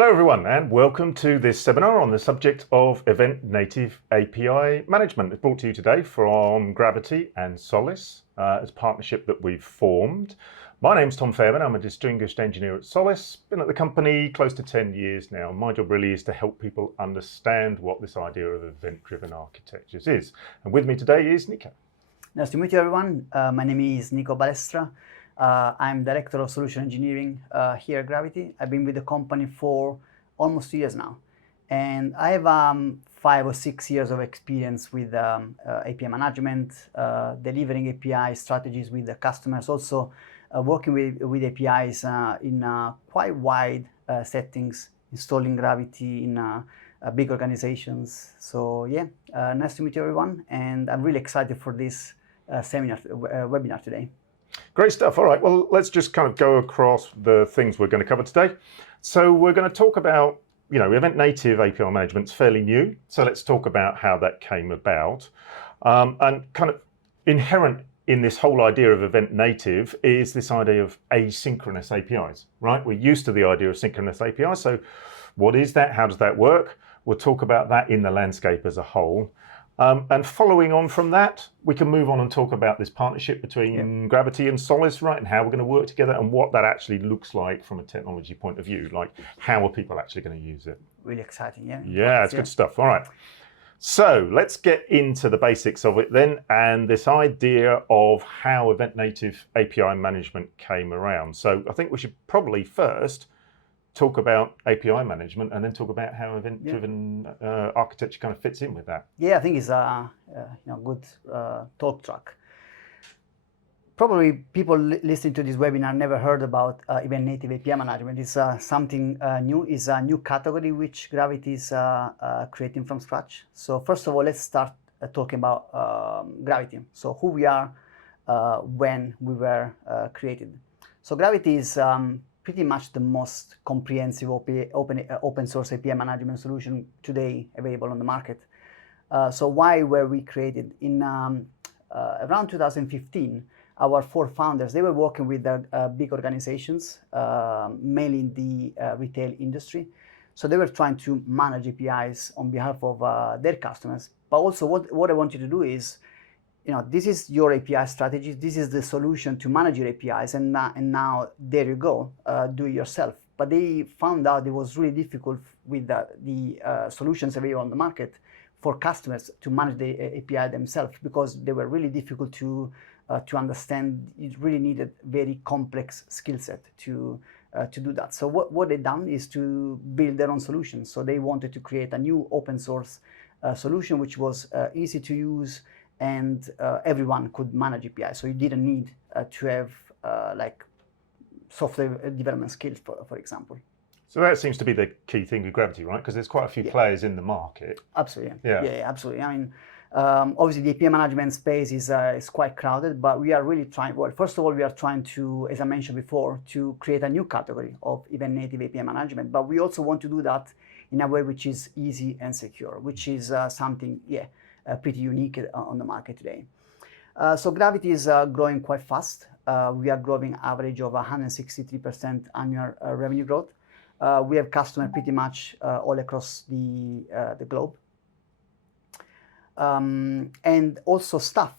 Hello everyone and welcome to this seminar on the subject of event native API management. It's brought to you today from Gravitee and Solace as a partnership that we've formed. My name's Tom Fairman, I'm a distinguished engineer at Solace, been at the company close to 10 years now. My job really is to help people understand what this idea of event-driven architectures is. And with me today is Nico. Nice to meet you everyone. My name is Nico Balestra. I'm Director of Solution Engineering here at Gravitee. I've been with the company for almost 2 years now. And I have 5 or 6 years of experience with API management, delivering API strategies with the customers, also working with APIs in quite wide settings, installing Gravitee in big organizations. So yeah, nice to meet you everyone. And I'm really excited for this webinar today. Great stuff. All right, well, let's just kind of go across the things we're going to cover today. So we're going to talk about, event native API management's fairly new. So let's talk about how that came about. And kind of inherent in this whole idea of event native is this idea of asynchronous APIs, right? We're used to the idea of synchronous APIs. So what is that? How does that work? We'll talk about that in the landscape as a whole. And following on from that, we can move on and talk about this partnership between Gravitee and Solace, right? And how we're going to work together and what that actually looks like from a technology point of view. Like, how are people actually going to use it? Really exciting, yeah. Yeah, it's good stuff. All right. So let's get into the basics of it then, and this idea of how event native API management came around. So I think we should probably first talk about API management and then talk about how event-driven architecture kind of fits in with that. Yeah, I think it's a good talk track. Probably people listening to this webinar never heard about event native API management. It's something new. It's a new category which Gravitee is creating from scratch. So first of all, let's start talking about Gravitee. So who we are when we were created. So Gravitee is pretty much the most comprehensive open source API management solution today available on the market. So why were we created? In around 2015, our 4 founders, they were working with big organizations, mainly in the retail industry. So they were trying to manage APIs on behalf of their customers. But also what I want you to do is, this is your API strategy. This is the solution to manage your APIs, and now there you go, do it yourself. But they found out it was really difficult with the solutions available on the market for customers to manage the API themselves, because they were really difficult to understand. It really needed very complex skill set to do that. So what they done is to build their own solutions. So they wanted to create a new open source solution which was easy to use, and everyone could manage API. So you didn't need to have like software development skills, for example. So that seems to be the key thing with Gravitee, right? Because there's quite a few players in the market. Absolutely. Yeah, absolutely. I mean, obviously the API management space is quite crowded, but we are really trying, well, first of all, we are trying to, as I mentioned before, to create a new category of event native API management, but we also want to do that in a way which is easy and secure, which is something, pretty unique on the market today. So Gravitee is growing quite fast. We are growing average of 163% annual revenue growth. We have customers pretty much all across the globe. And also staff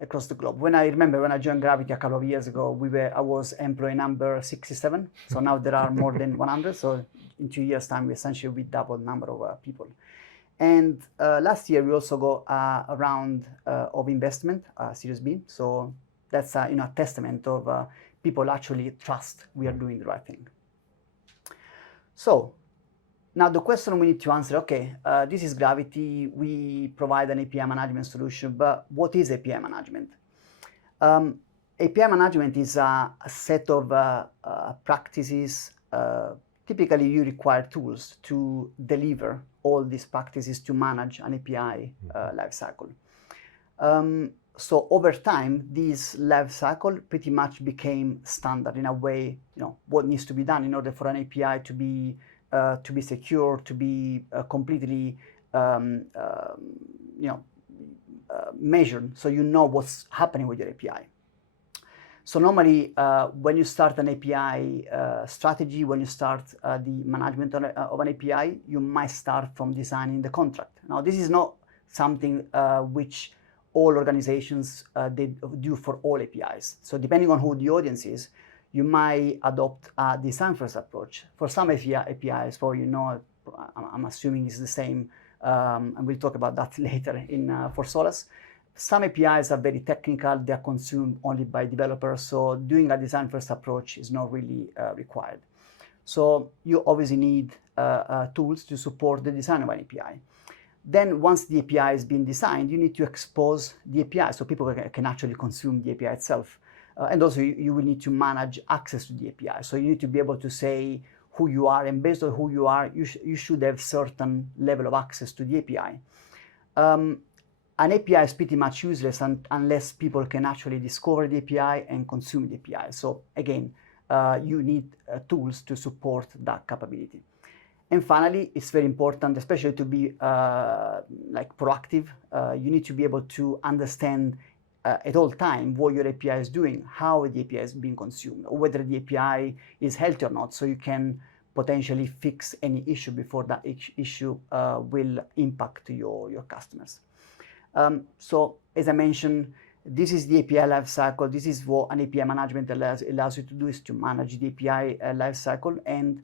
across the globe. When I joined Gravitee a couple of years ago, I was employee number 67. So now there are more than 100. So in 2 years' time, we doubled the number of people. And last year we also got a round of investment, Series B. So that's a testament of people actually trust we are doing the right thing. So now the question we need to answer, okay, this is Gravitee. We provide an API management solution, but what is API management? API management is a set of practices. Typically, you require tools to deliver all these practices to manage an API lifecycle. So over time, this lifecycle pretty much became standard in a way. What needs to be done in order for an API to be secure, to be completely measured, so you know what's happening with your API. So normally, when you start an API strategy, when you start the management of an API, you might start from designing the contract. Now, this is not something which all organizations they do for all APIs. So depending on who the audience is, you might adopt a design-first approach. For some APIs, for I'm assuming it's the same, and we'll talk about that later for Solace. Some APIs are very technical, they are consumed only by developers, so doing a design-first approach is not really required. So you obviously need tools to support the design of an API. Then once the API has been designed, you need to expose the API so people can actually consume the API itself. And also you will need to manage access to the API. So you need to be able to say who you are, and based on who you are, you should have certain level of access to the API. An API is pretty much useless unless people can actually discover the API and consume the API. So again, you need tools to support that capability. And finally, it's very important, especially to be proactive. You need to be able to understand at all time what your API is doing, how the API is being consumed, or whether the API is healthy or not, so you can potentially fix any issue before that issue will impact your customers. So as I mentioned, this is the API lifecycle. This is what an API management allows you to do, is to manage the API lifecycle. And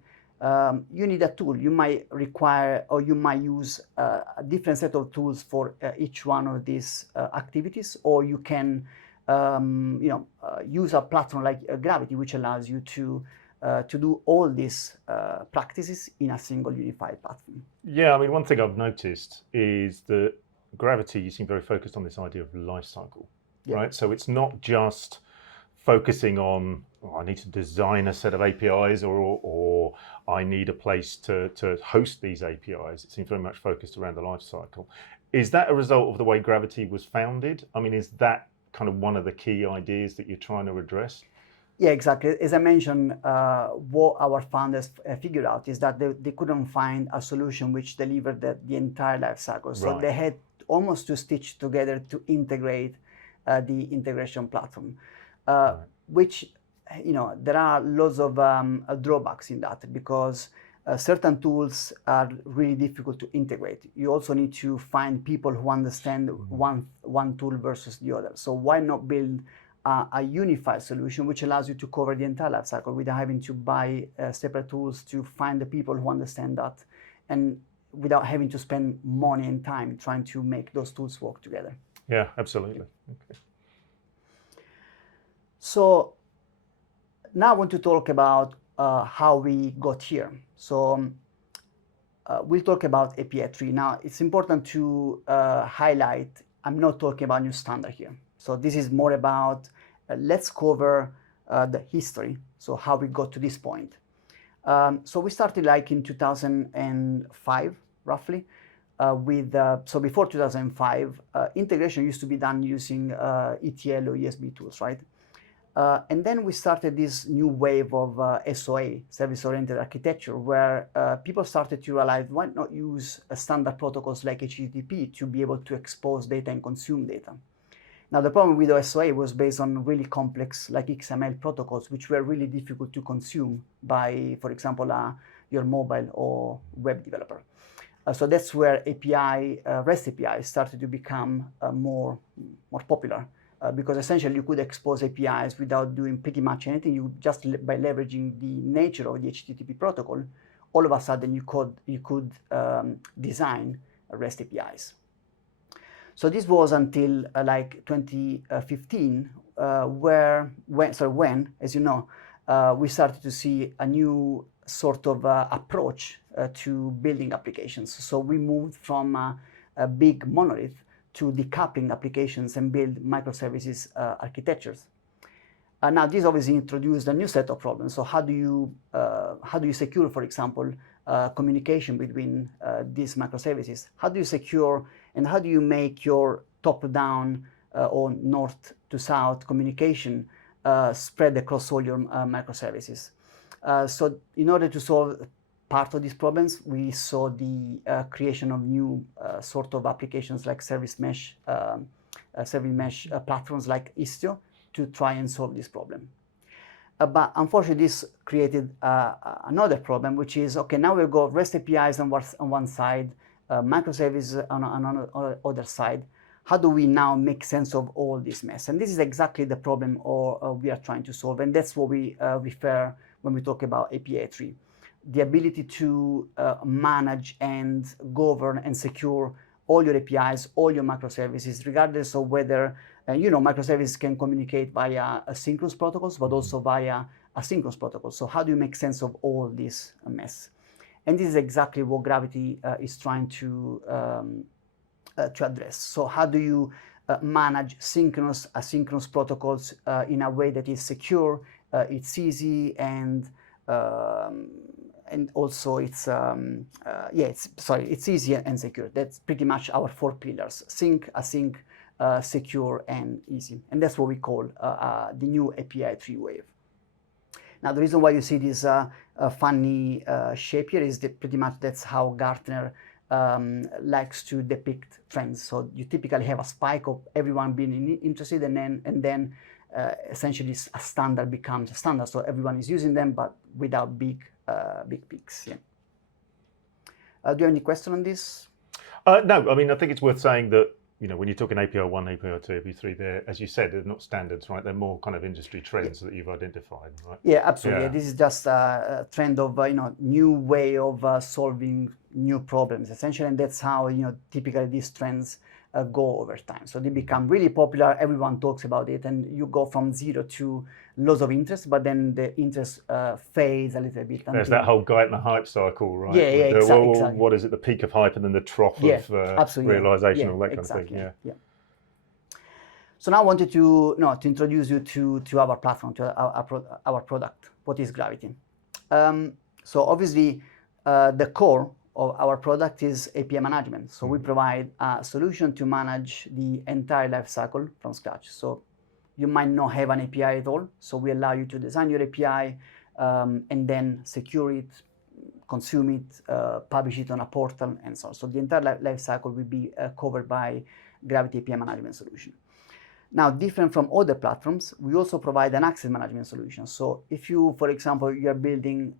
you need a tool. You might require, or you might use a different set of tools for each one of these activities, or you can use a platform like Gravitee, which allows you to do all these practices in a single unified platform. Yeah, I mean, one thing I've noticed is that Gravitee, you seem very focused on this idea of life cycle, right? So it's not just focusing on, I need to design a set of APIs, or I need a place to host these APIs. It seems very much focused around the life cycle. Is that a result of the way Gravitee was founded? I mean, is that kind of one of the key ideas that you're trying to address? Yeah, exactly. As I mentioned, what our founders figured out is that they couldn't find a solution which delivered the entire life cycle. So they had almost to stitch together to integrate the integration platform, which, there are lots of drawbacks in that, because certain tools are really difficult to integrate. You also need to find people who understand one tool versus the other. So why not build a unified solution which allows you to cover the entire life cycle without having to buy separate tools to find the people who understand that, and without having to spend money and time trying to make those tools work together. Yeah, absolutely. Okay. So now I want to talk about how we got here. So we'll talk about API tree. Now it's important to highlight, I'm not talking about new standard here. So this is more about, let's cover the history, so how we got to this point. So we started like in 2005, roughly, so before 2005, integration used to be done using ETL or ESB tools, right? And then we started this new wave of SOA, service-oriented architecture, where people started to realize, why not use standard protocols like HTTP to be able to expose data and consume data? Now, the problem with SOA was based on really complex, like XML protocols, which were really difficult to consume by, for example, your mobile or web developer. So that's where REST APIs started to become more popular, because essentially you could expose APIs without doing pretty much anything. You just by leveraging the nature of the HTTP protocol, all of a sudden you could design REST APIs. So this was until like 2015, when, as you know, we started to see a new sort of approach to building applications. So we moved from a big monolith to decoupling applications and build microservices architectures. Now this obviously introduced a new set of problems. So how do you secure, for example, communication between these microservices? How do you secure and how do you make your top-down or north to south communication spread across all your microservices? So in order to solve part of these problems, we saw the creation of new sort of applications like service mesh platforms like Istio, to try and solve this problem. But unfortunately, this created another problem, which is, okay, now we've got REST APIs on one side, microservices on the other side. How do we now make sense of all this mess? And this is exactly the problem we are trying to solve. And that's what we refer when we talk about API tree. The ability to manage and govern and secure all your APIs, all your microservices, regardless of whether, microservices can communicate via synchronous protocols, but also via asynchronous protocols. So how do you make sense of all this mess? And this is exactly what Gravitee is trying to address. So how do you manage synchronous, asynchronous protocols in a way that is secure, it's easy, and also it's easy and secure. That's pretty much our 4 pillars: sync, async, secure, and easy. And that's what we call the new API tree wave. Now, the reason why you see this funny shape here is that pretty much that's how Gartner likes to depict trends. So you typically have a spike of everyone being interested, and then essentially a standard becomes a standard. So everyone is using them, but without big peaks. Yeah. Do you have any question on this? No, I mean, I think it's worth saying that, when you're talking API 1, API 2, API 3, they're, as you said, they're not standards, right? They're more kind of industry trends that you've identified, right? Yeah, absolutely. Yeah. This is just a trend of, new way of solving new problems, essentially. And that's how, typically these trends go over time. So they become really popular. Everyone talks about it, and you go from 0 to lots of interest, but then the interest fades a little bit. There's that whole Gartner hype cycle, right? Yeah, exactly. What is it? The peak of hype and then the trough of realization, all that kind of thing. Yeah. So now I wanted to introduce you to our platform, to our product. What is Gravitee? So obviously, the core of our product is API management. So we provide a solution to manage the entire life cycle from scratch. So you might not have an API at all. So we allow you to design your API and then secure it, consume it, publish it on a portal, and so on. So the entire life cycle will be covered by Gravitee API management solution. Now, different from other platforms, we also provide an access management solution. So if you, for example, you are building,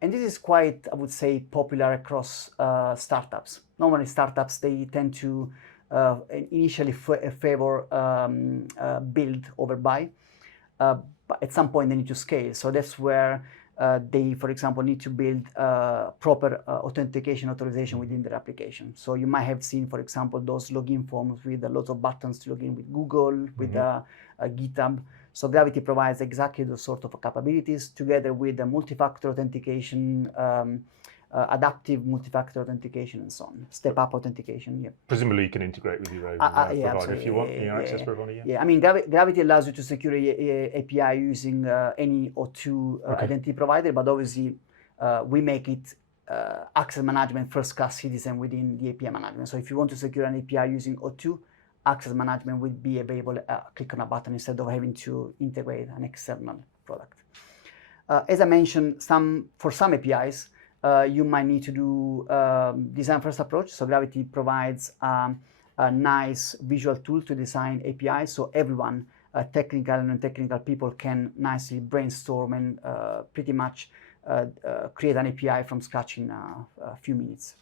and this is quite, I would say, popular across startups. Normally, startups, they tend to initially favor build over buy, but at some point they need to scale. So that's where they, for example, need to build proper authentication authorization within their application. So you might have seen, for example, those login forms with a lot of buttons to log in with Google, with GitHub. So Gravitee provides exactly those sort of capabilities together with the multi-factor authentication, adaptive multi-factor authentication, and so on. Step-up authentication. Yeah. Presumably, you can integrate with your own provider if you want, your access provider. Yeah, I mean, Gravitee allows you to secure API using any O2 identity provider, but obviously we make it access management first-class citizen within the API management. So if you want to secure an API using O2, access management will be available. Click on a button instead of having to integrate an external product. As I mentioned, for some APIs, you might need to do design first approach. So Gravitee provides a nice visual tool to design APIs, so everyone, technical and non-technical people, can nicely brainstorm and pretty much create an API from scratch in a few minutes.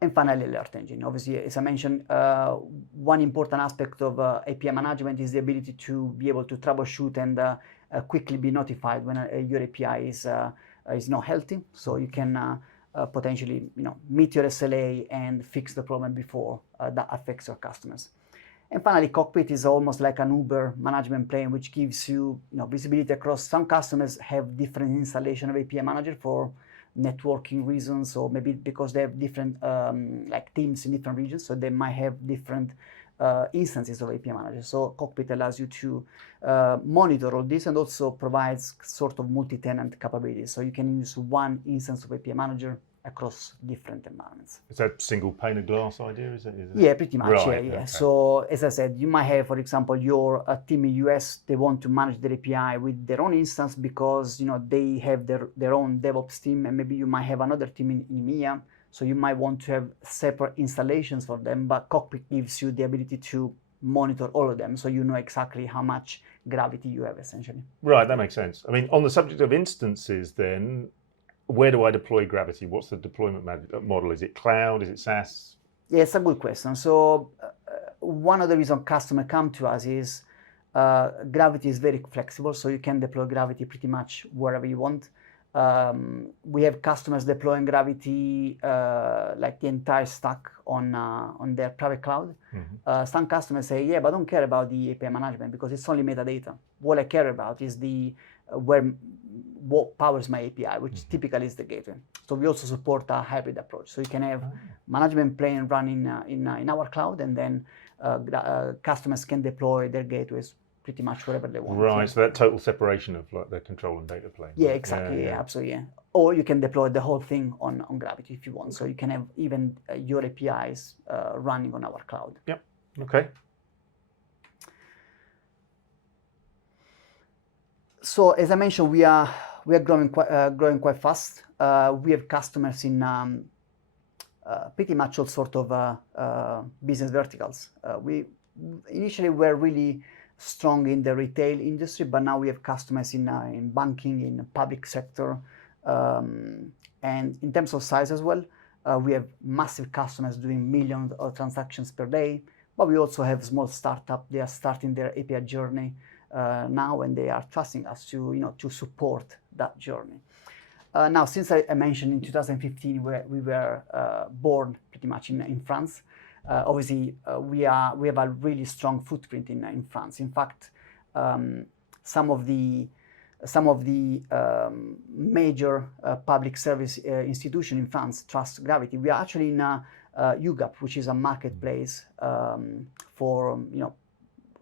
And finally, alert engine. Obviously, as I mentioned, one important aspect of API management is the ability to be able to troubleshoot and quickly be notified when your API is not healthy. So you can potentially, meet your SLA and fix the problem before that affects your customers. And finally, Cockpit is almost like an Uber management plane, which gives you, visibility across. Some customers have different installation of API Manager for networking reasons, or maybe because they have different like teams in different regions, so they might have different instances of API Manager. So Cockpit allows you to monitor all this and also provides sort of multi-tenant capabilities. So you can use one instance of API Manager across different environments. Is that single pane of glass idea? Is it? Yeah, pretty much. Right, yeah. Okay. So as I said, you might have, for example, your team in US. They want to manage their API with their own instance because they have their own DevOps team, and maybe you might have another team in EMEA. So you might want to have separate installations for them. But Cockpit gives you the ability to monitor all of them, so you know exactly how much gravity you have essentially. Right, that makes sense. I mean, on the subject of instances then, where do I deploy Gravitee? What's the deployment model? Is it cloud? Is it SaaS? Yeah, it's a good question. So one of the reasons customers come to us is Gravitee is very flexible, so you can deploy Gravitee pretty much wherever you want. We have customers deploying Gravitee like the entire stack on their private cloud. Mm-hmm. Some customers say, yeah, but I don't care about the API management because it's only metadata. What I care about is the what powers my API, which Mm-hmm. typically is the gateway. So we also support a hybrid approach. So you can have management plane running in our cloud, and then customers can deploy their gateways pretty much wherever they want. Right, so that total separation of like the control and data plane. Yeah, exactly. Yeah, absolutely. Yeah. Or you can deploy the whole thing on Gravitee if you want. So you can have even your APIs running on our cloud. Yep. Okay. So as I mentioned, we are growing quite fast. We have customers in pretty much all sort of business verticals. We initially were really strong in the retail industry, but now we have customers in banking, in public sector, and in terms of size as well. We have massive customers doing millions of transactions per day, but we also have small startups. They are starting their API journey now, and they are trusting us to support that journey. Now, since I mentioned in 2015, we were born pretty much in France. Obviously, we have a really strong footprint in France. In fact, some of the major public service institutions in France trust Gravitee. We are actually in UGAP, which is a marketplace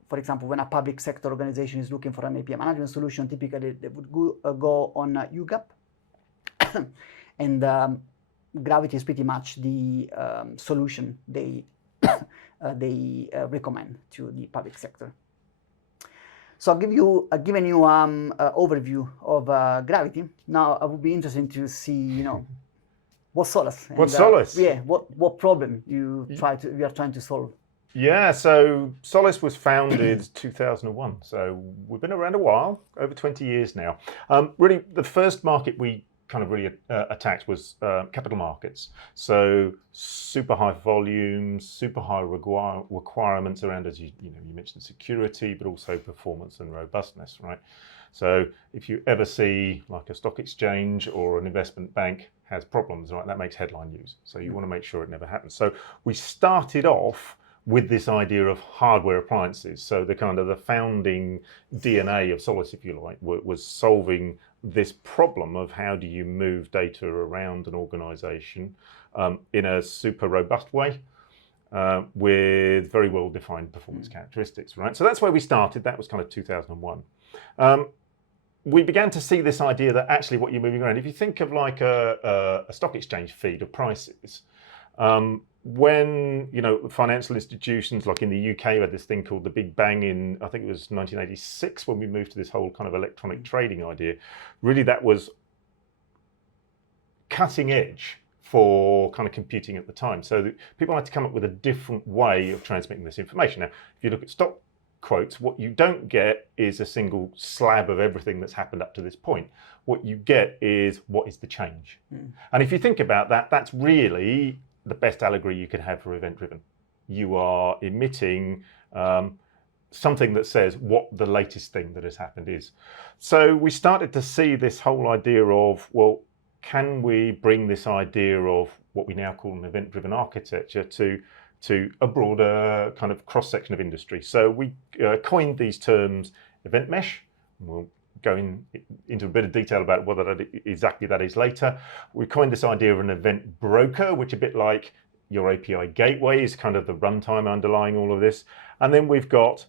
for example, when a public sector organization is looking for an API management solution, typically they would go on UGAP, and Gravitee is pretty much the solution they recommend to the public sector. So I've given you an overview of Gravitee. Now I would be interested to see, what's Solace? What's Solace? Yeah, what problem you are trying to solve? Yeah, so Solace was founded 2001. So we've been around a while, over 20 years now. Really, the first market we kind of really attacked was capital markets. So super high volumes, super high requirements around, as you mentioned, security, but also performance and robustness, right? So if you ever see like a stock exchange or an investment bank has problems, right, that makes headline news. So you want to make sure it never happens. So we started off with this idea of hardware appliances. So the kind of the founding DNA of Solace, if you like, was solving this problem of how do you move data around an organization in a super robust way with very well-defined performance characteristics, right? So that's where we started. That was kind of 2001. We began to see this idea that actually what you're moving around, if you think of like a stock exchange feed of prices, when financial institutions like in the UK had this thing called the Big Bang in, I think it was 1986 when we moved to this whole kind of electronic trading idea. Really, that was cutting edge for kind of computing at the time. So people had to come up with a different way of transmitting this information. Now, if you look at stock quotes, what you don't get is a single slab of everything that's happened up to this point. What you get is what is the change. And if you think about that, that's really the best allegory you can have for event-driven. You are emitting something that says what the latest thing that has happened is. So we started to see this whole idea of, well, can we bring this idea of what we now call an event-driven architecture to a broader kind of cross-section of industry. So we coined these terms event mesh. We'll go into a bit of detail about what exactly that is later. We coined this idea of an event broker, which a bit like your API gateway is kind of the runtime underlying all of this. And then we've got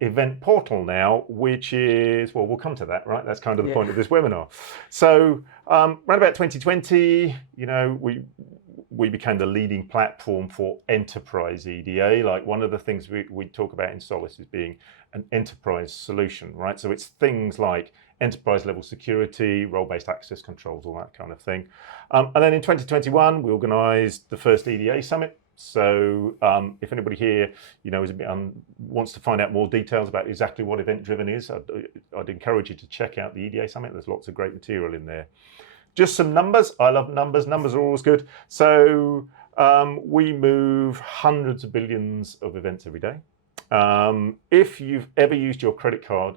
event portal now, which is, well, we'll come to that, right? That's kind of the point of this webinar. So around about 2020, we became the leading platform for enterprise EDA. Like one of the things we talk about in Solace is being an enterprise solution, right? So it's things like enterprise level security, role-based access controls, all that kind of thing. And then in 2021, we organized the first EDA summit So if anybody here, is a bit wants to find out more details about exactly what event-driven is, I'd encourage you to check out the EDA Summit. There's lots of great material in there. Just some numbers. I love numbers. Numbers are always good. So we move hundreds of billions of events every day. If you've ever used your credit card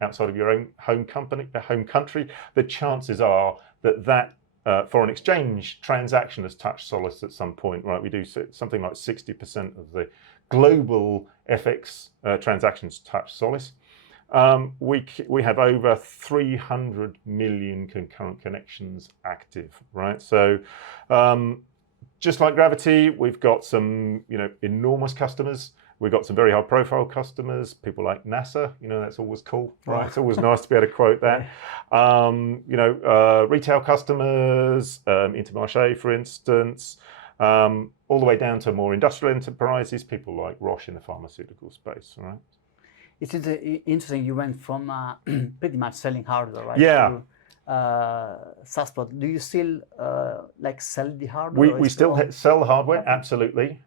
outside of your own home country, the chances are that foreign exchange transaction has touched Solace at some point, right? We do something like 60% of the global FX transactions touch Solace. We have over 300 million concurrent connections active, right? So just like Gravitee, we've got some enormous customers. We've got some very high profile customers, people like NASA, that's always cool, right? It's always nice to be able to quote that. Retail customers, Intermarché, for instance, all the way down to more industrial enterprises, people like Roche in the pharmaceutical space, right? It's interesting, you went from pretty much selling hardware, right? Yeah. To SaaS product. Do you still sell the hardware? We still sell the hardware, absolutely.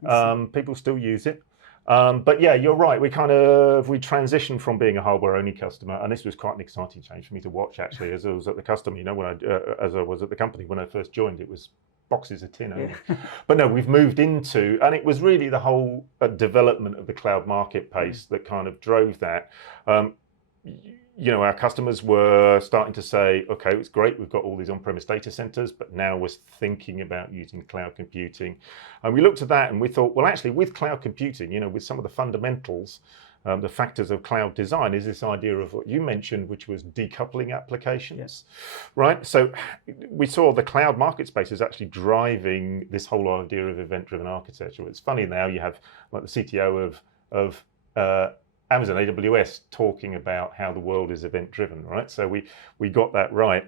People still use it. But yeah, you're right. We transitioned from being a hardware-only customer, and this was quite an exciting change for me to watch, actually, as I was at the customer. As I was at the company when I first joined, it was boxes of tin only. Yeah. But no, we've moved into, and it was really the whole development of the cloud marketplace that kind of drove that. Our customers were starting to say, okay, it's great, we've got all these on-premise data centers, but now we're thinking about using cloud computing. And we looked at that and we thought, well, actually, with cloud computing, with some of the fundamentals, the factors of cloud design is this idea of what you mentioned, which was decoupling applications, yes. Right? So we saw the cloud market space is actually driving this whole idea of event-driven architecture. It's funny now, you have like the CTO of Amazon AWS talking about how the world is event-driven, right? So we got that right.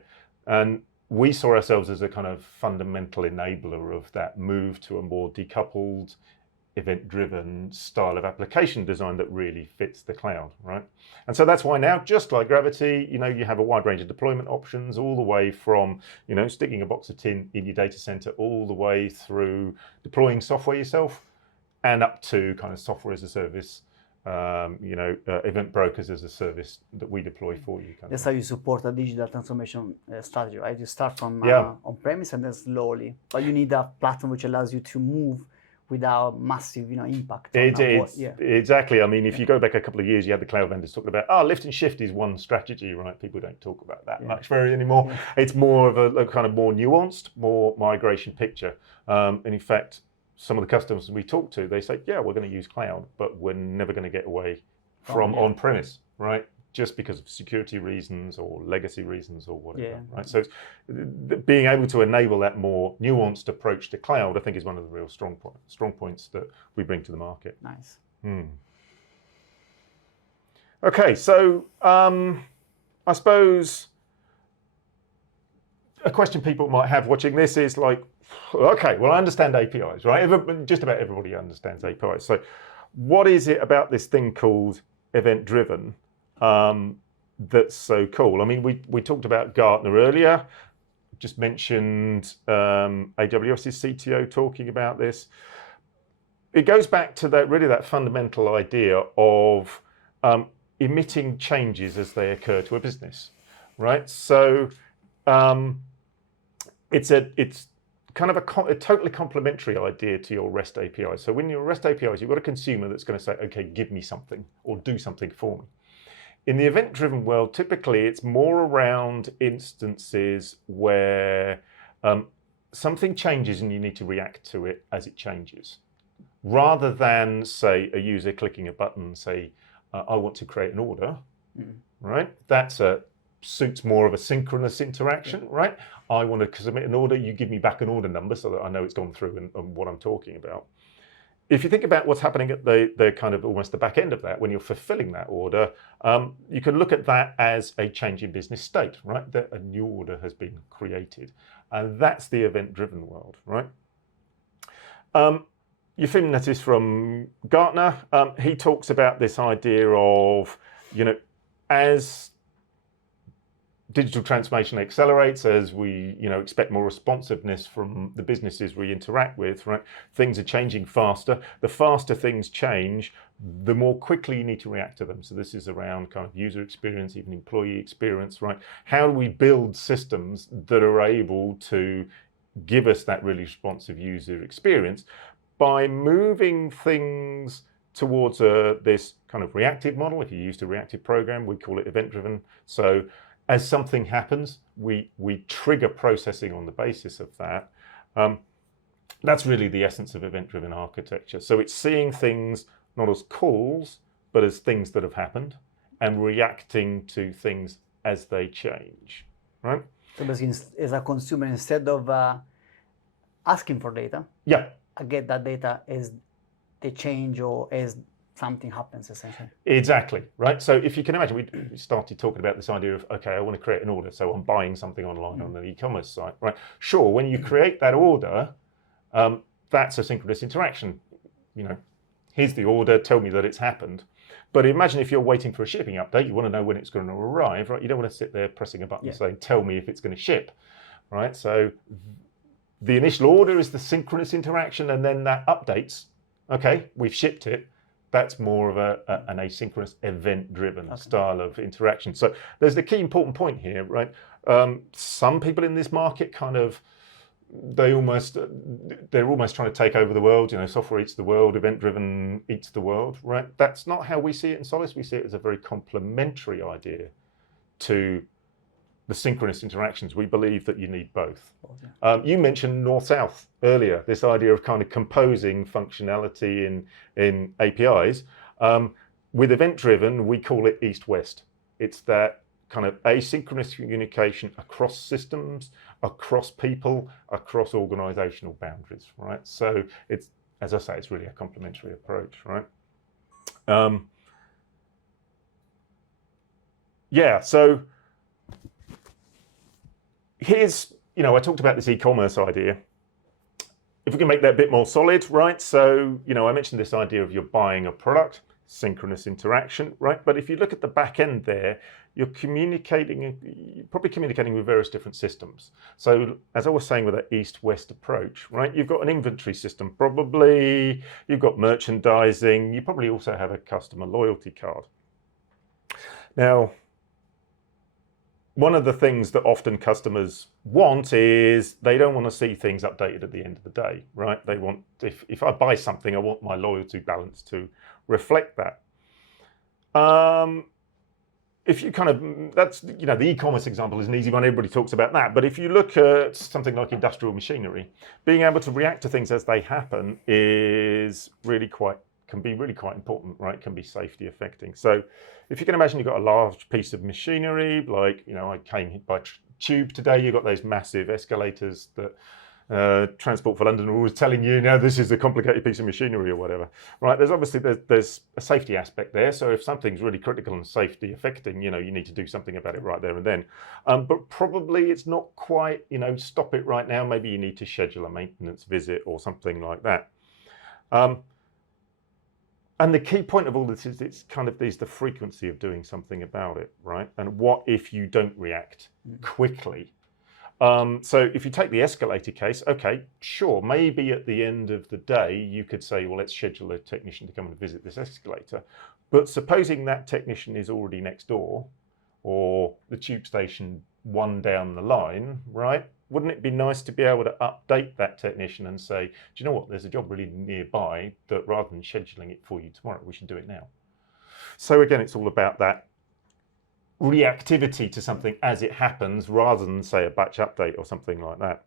And we saw ourselves as a kind of fundamental enabler of that move to a more decoupled, event-driven style of application design that really fits the cloud, right? And so that's why now, just like Gravitee, you have a wide range of deployment options, all the way from, sticking a box of tin in your data center, all the way through deploying software yourself, and up to kind of software as a service, event brokers as a service that we deploy for you. That's how you support a digital transformation strategy, right? You start from on-premise and then slowly, but you need a platform which allows you to move without massive, impact. Exactly. I mean, if you go back a couple of years, you had the cloud vendors talking about, lift and shift is one strategy, right? People don't talk about that much anymore. Yeah. It's more of a kind of more nuanced, more migration picture. And in fact, some of the customers we talk to, they say, yeah, we're going to use cloud, but we're never going to get away from on-premise, right? Just because of security reasons or legacy reasons or whatever, right? So being able to enable that more nuanced approach to cloud, I think, is one of the real strong points that we bring to the market. Nice. Okay, so I suppose a question people might have watching this is like, okay, well, I understand APIs, right? Just about everybody understands APIs. So what is it about this thing called event-driven that's so cool? I mean, we talked about Gartner earlier, just mentioned AWS's CTO talking about this. It goes back to that fundamental idea of emitting changes as they occur to a business, right? So it's kind of a totally complementary idea to your REST API. So when your REST APIs, you've got a consumer that's going to say, okay, give me something or do something for me. In the event-driven world, typically it's more around instances where something changes and you need to react to it as it changes. Rather than, say, a user clicking a button, say, I want to create an order, right? Suits more of a synchronous interaction, right? I want to submit an order, you give me back an order number so that I know it's gone through and what I'm talking about. If you think about what's happening at the kind of almost the back end of that, when you're fulfilling that order, you can look at that as a change in business state, right? That a new order has been created. And that's the event-driven world, right? You've seen this from Gartner. He talks about this idea of, as digital transformation accelerates as we, expect more responsiveness from the businesses we interact with, right? Things are changing faster. The faster things change, the more quickly you need to react to them. So this is around kind of user experience, even employee experience, right? How do we build systems that are able to give us that really responsive user experience by moving things towards this kind of reactive model? If you used a reactive program, we call it event-driven. So as something happens, we trigger processing on the basis of that. That's really the essence of event-driven architecture. So it's seeing things not as calls, but as things that have happened and reacting to things as they change, right? So basically, as a consumer, instead of asking for data, Yeah, I get that data as they change or as something happens, essentially. exactly, right? So if you can imagine, we started talking about this idea of, okay, I want to create an order, so I'm buying something online on an e-commerce site, right? Sure, when you create that order, that's a synchronous interaction. Here's the order, tell me that it's happened. But imagine if you're waiting for a shipping update, you want to know when it's going to arrive, right? You don't want to sit there pressing a button saying, tell me if it's going to ship, right? So the initial order is the synchronous interaction, and then that updates. Okay, we've shipped it. That's more of an asynchronous event-driven style of interaction. So there's the key important point here, right? Some people in this market they're almost trying to take over the world. Software eats the world, event-driven eats the world, right? That's not how we see it in Solace. We see it as a very complementary idea to the synchronous interactions. We believe that you need both. You mentioned north-south earlier, this idea of kind of composing functionality in APIs. With event-driven, we call it east-west. It's that kind of asynchronous communication across systems, across people, across organizational boundaries, right? So it's, as I say, it's really a complementary approach, right? So here's, I talked about this e-commerce idea. If we can make that a bit more solid, right? So, I mentioned this idea of you're buying a product, synchronous interaction, right? But if you look at the back end there, you're probably communicating with various different systems. So as I was saying with that east-west approach, right? You've got an inventory system, probably you've got merchandising, you probably also have a customer loyalty card. Now, one of the things that often customers want is they don't want to see things updated at the end of the day, right? They want, if I buy something, I want my loyalty balance to reflect that. If you that's, the e-commerce example is an easy one, everybody talks about that. But if you look at something like industrial machinery, being able to react to things as they happen can be really quite important, right? Can be safety affecting. So if you can imagine you've got a large piece of machinery, like, I came by tube today, you've got those massive escalators that Transport for London are always telling you, this is a complicated piece of machinery or whatever, right? There's obviously, there's a safety aspect there. So if something's really critical and safety affecting, you need to do something about it right there and then. But probably it's not quite, stop it right now. Maybe you need to schedule a maintenance visit or something like that. And the key point of all this is there's the frequency of doing something about it, right? And what if you don't react quickly? So if you take the escalator case, okay, sure, maybe at the end of the day, you could say, well, let's schedule a technician to come and visit this escalator. But supposing that technician is already next door, or the tube station one down the line, right? Wouldn't it be nice to be able to update that technician and say, do you know what, there's a job really nearby that rather than scheduling it for you tomorrow, we should do it now. So again, it's all about that reactivity to something as it happens rather than, say, a batch update or something like that.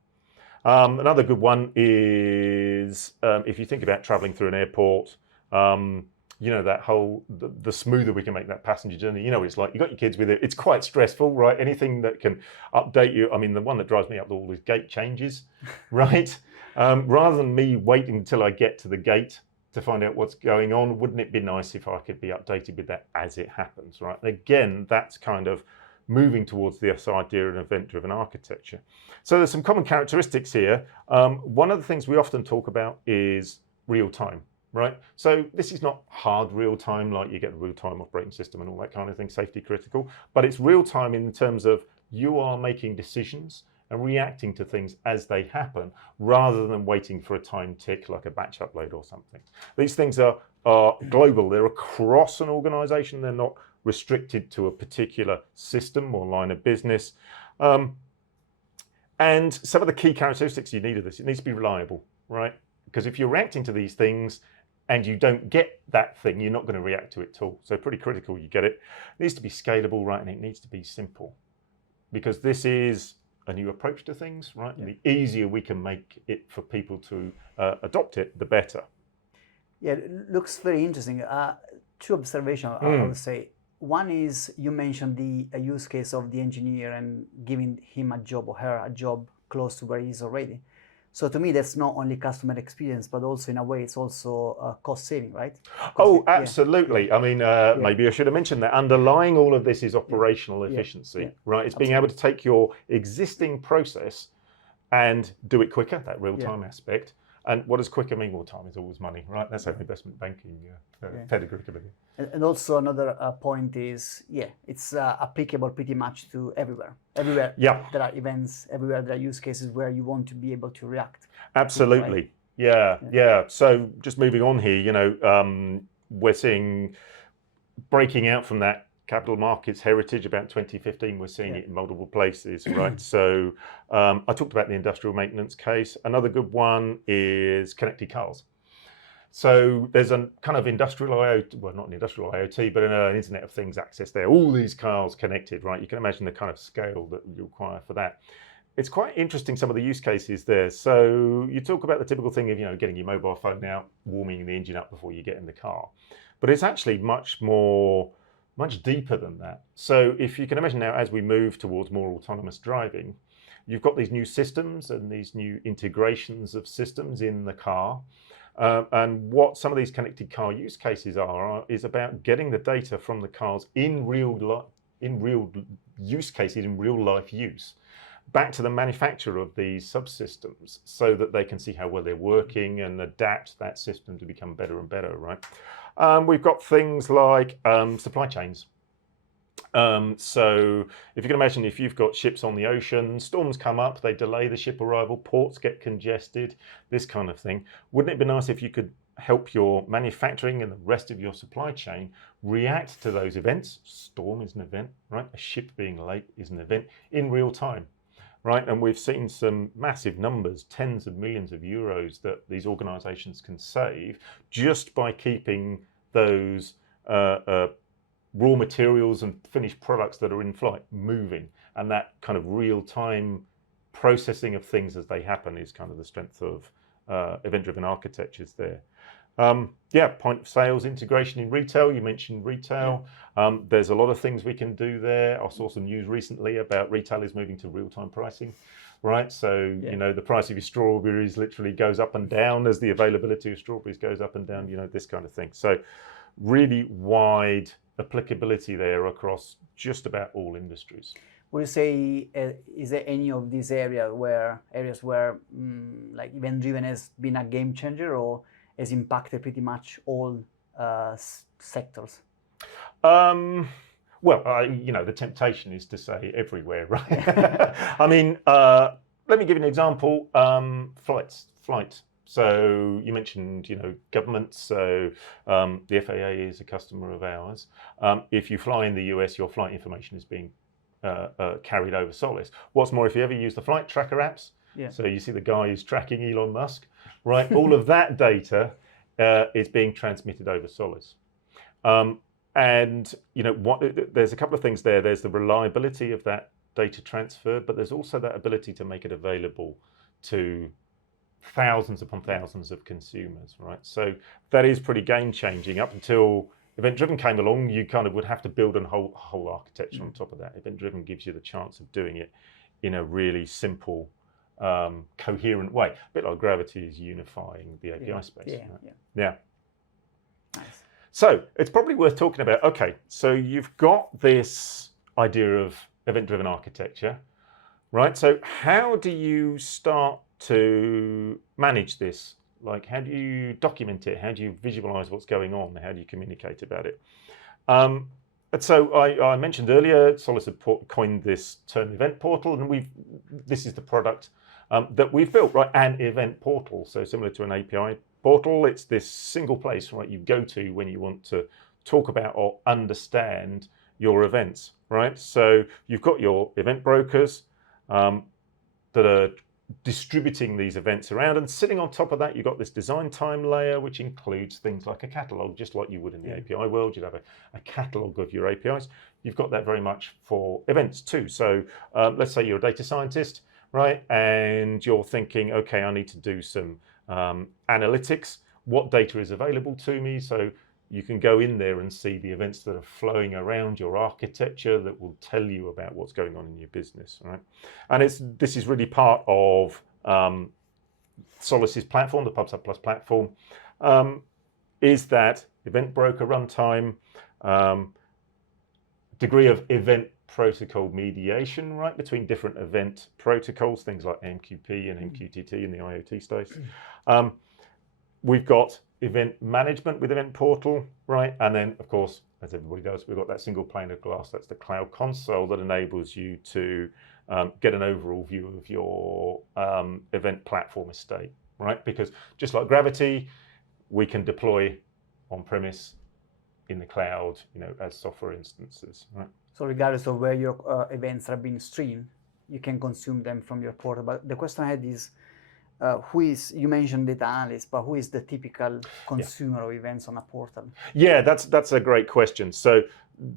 Another good one is if you think about traveling through an airport, that whole, the smoother we can make that passenger journey, it's like you got your kids with it. It's quite stressful, right? Anything that can update you. I mean, the one that drives me up the wall is gate changes, right? Rather than me waiting until I get to the gate to find out what's going on, wouldn't it be nice if I could be updated with that as it happens, right? And again, that's kind of moving towards this idea of event-driven architecture. So there's some common characteristics here. One of the things we often talk about is real time, right? So this is not hard real time, like you get a real time operating system and all that kind of thing, safety critical, but it's real time in terms of you are making decisions and reacting to things as they happen, rather than waiting for a time tick like a batch upload or something. These things are global. They're across an organization. They're not restricted to a particular system or line of business. And some of the key characteristics you need of this, it needs to be reliable, right? Because if you're reacting to these things and you don't get that thing, you're not going to react to it at all. So pretty critical you get it. It needs to be scalable, right? And it needs to be simple, because this is a new approach to things, right? And the easier we can make it for people to adopt it, the better. Yeah, it looks very interesting. Two observations, I would say. One is, you mentioned the use case of the engineer and giving him a job or her a job close to where he is already. So to me, that's not only customer experience, but also in a way, it's also cost saving, right? Oh, absolutely. I mean, maybe I should have mentioned that underlying all of this is operational efficiency, right? It's being able to take your existing process and do it quicker, that real-time aspect. And what does quicker mean? Well, time is always money, right? That's how investment banking pedigree to be. And also another point is, it's applicable pretty much to everywhere. Everywhere there are events, everywhere there are use cases where you want to be able to react. Absolutely. Yeah. So just moving on here, we're seeing breaking out from that capital markets heritage about 2015. We're seeing it in multiple places, right? So I talked about the industrial maintenance case. Another good one is connected cars. So there's a kind of industrial IoT, well, not an industrial IoT, but an Internet of Things access there. All these cars connected, right? You can imagine the kind of scale that you require for that. It's quite interesting, some of the use cases there. So you talk about the typical thing of, getting your mobile phone out, warming the engine up before you get in the car. But it's actually much deeper than that. So if you can imagine now, as we move towards more autonomous driving, you've got these new systems and these new integrations of systems in the car. And what some of these connected car use cases is about getting the data from the cars in real use cases, in real life use, back to the manufacturer of these subsystems, so that they can see how well they're working and adapt that system to become better and better, right? We've got things like supply chains. So if you can imagine, if you've got ships on the ocean, storms come up, they delay the ship arrival, ports get congested, this kind of thing. Wouldn't it be nice if you could help your manufacturing and the rest of your supply chain react to those events? Storm is an event, right? A ship being late is an event in real time, right? And we've seen some massive numbers, tens of millions of euros that these organizations can save just by keeping those raw materials and finished products that are in flight moving. And that kind of real-time processing of things as they happen is kind of the strength of event-driven architectures there. Point of sales integration in retail. You mentioned retail. There's a lot of things we can do there. I saw some news recently about retailers moving to real-time pricing, right? So, the price of your strawberries literally goes up and down as the availability of strawberries goes up and down, this kind of thing. So really wide applicability there across just about all industries. Would you say, is there any of these areas where like event-driven has been a game changer, or has impacted pretty much all sectors? The temptation is to say everywhere, right? I mean, let me give you an example. Flight. So you mentioned, governments. So the FAA is a customer of ours. If you fly in the US, your flight information is being carried over Solace. What's more, if you ever use the flight tracker apps, so you see the guy who's tracking Elon Musk, right? All of that data is being transmitted over Solace. There's a couple of things there. There's the reliability of that data transfer, but there's also that ability to make it available to thousands upon thousands of consumers, right? So that is pretty game changing. Up until event driven came along, you kind of would have to build a whole architecture on top of that. Event driven gives you the chance of doing it in a really simple, coherent way. A bit like Gravitee is unifying the API space. Yeah. Nice. So it's probably worth talking about, okay, so you've got this idea of event driven architecture, right? So how do you start to manage this? Like, how do you document it? How do you visualize what's going on? How do you communicate about it? So I mentioned earlier, Solace had coined this term event portal, and this is the product that we've built, right? An event portal. So similar to an API portal, it's this single place, right, you go to when you want to talk about or understand your events, right? So you've got your event brokers that are distributing these events around, and sitting on top of that, you've got this design time layer, which includes things like a catalog, just like you would in the API world. You'd have a catalog of your APIs. You've got that very much for events too. So let's say you're a data scientist, right? And you're thinking, okay, I need to do some analytics. What data is available to me? So you can go in there and see the events that are flowing around your architecture that will tell you about what's going on in your business, right? And this is really part of Solace's platform, the PubSub Plus platform, is that event broker runtime, degree of event protocol mediation, right, between different event protocols, things like MQP and MQTT in the IoT space. We've got event management with Event Portal, right? And then, of course, as everybody does, we've got that single pane of glass. That's the cloud console that enables you to get an overall view of your event platform estate, right? Because just like Gravitee, we can deploy on-premise, in the cloud, as software instances, right? So regardless of where your events are being streamed, you can consume them from your portal. But the question I had is, you mentioned data analyst, but who is the typical consumer of events on a portal? Yeah, that's a great question. So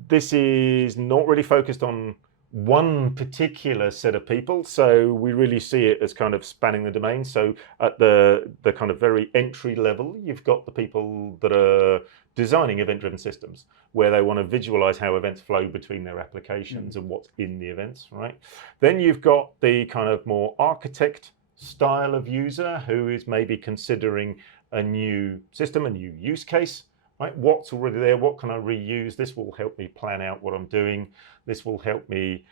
this is not really focused on one particular set of people. So we really see it as kind of spanning the domain. So at the kind of very entry level, you've got the people that are designing event-driven systems, where they want to visualize how events flow between their applications and what's in the events, right? Then you've got the kind of more architect style of user who is maybe considering a new system, a new use case, right? What's already there? What can I reuse? This will help me plan out what I'm doing. This will help me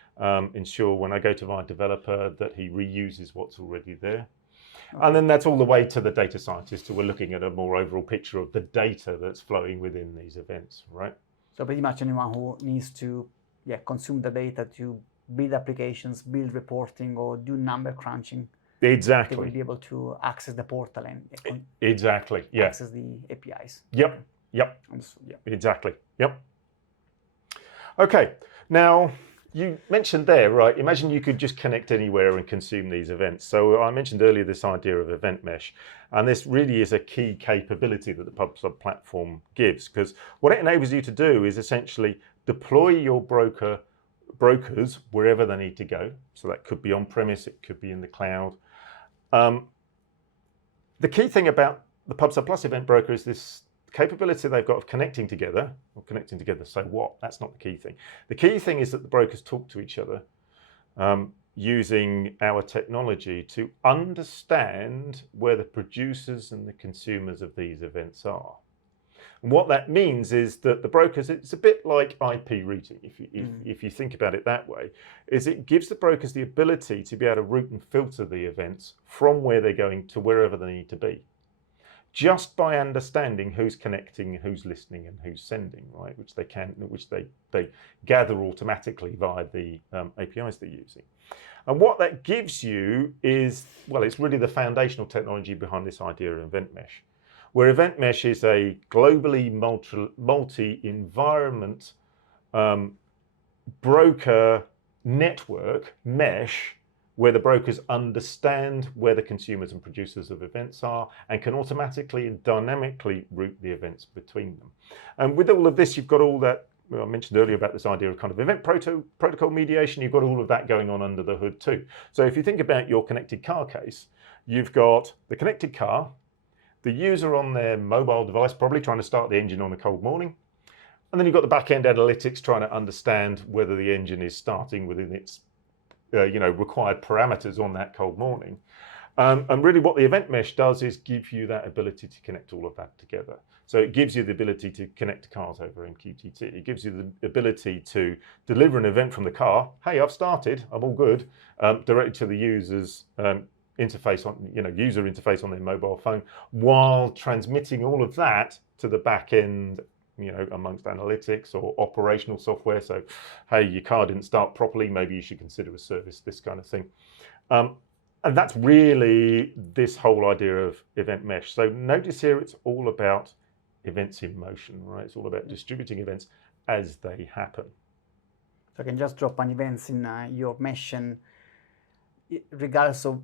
ensure when I go to my developer that he reuses what's already there. Okay. And then that's all the way to the data scientists who are looking at a more overall picture of the data that's flowing within these events, right? So pretty much anyone who needs to consume the data to build applications, build reporting, or do number crunching. Exactly. They will be able to access the portal and access the APIs. Yep. Yeah. Exactly. Yep. Okay. Now, you mentioned there, right? Imagine you could just connect anywhere and consume these events. So I mentioned earlier this idea of event mesh, and this really is a key capability that the PubSub platform gives, because what it enables you to do is essentially deploy your brokers wherever they need to go. So that could be on-premise, it could be in the cloud. The key thing about the PubSub Plus event broker is this capability they've got of connecting together. So what? That's not the key thing. The key thing is that the brokers talk to each other using our technology to understand where the producers and the consumers of these events are. And what that means is that the brokers, it's a bit like IP routing, if you think about it that way, is it gives the brokers the ability to be able to route and filter the events from where they're going to wherever they need to be, just by understanding who's connecting, who's listening, and who's sending, right? Which they gather automatically via the APIs they're using. And what that gives you is, well, it's really the foundational technology behind this idea of event mesh, where event mesh is a globally multi-environment broker network mesh, where the brokers understand where the consumers and producers of events are and can automatically and dynamically route the events between them. And with all of this, you've got all that, I mentioned earlier about this idea of kind of event protocol mediation, you've got all of that going on under the hood too. So if you think about your connected car case, you've got the connected car, the user on their mobile device probably trying to start the engine on a cold morning, and then you've got the back-end analytics trying to understand whether the engine is starting within its required parameters on that cold morning. And really what the event mesh does is give you that ability to connect all of that together. So it gives you the ability to connect to cars over MQTT. It gives you the ability to deliver an event from the car. Hey, I've started, I'm all good, directly to the user's interface user interface on their mobile phone, while transmitting all of that to the back end amongst analytics or operational software. So, hey, your car didn't start properly, maybe you should consider a service, this kind of thing. And that's really this whole idea of event mesh. So notice here it's all about events in motion, right? It's all about distributing events as they happen. So I can just drop an event in your mesh, and regardless of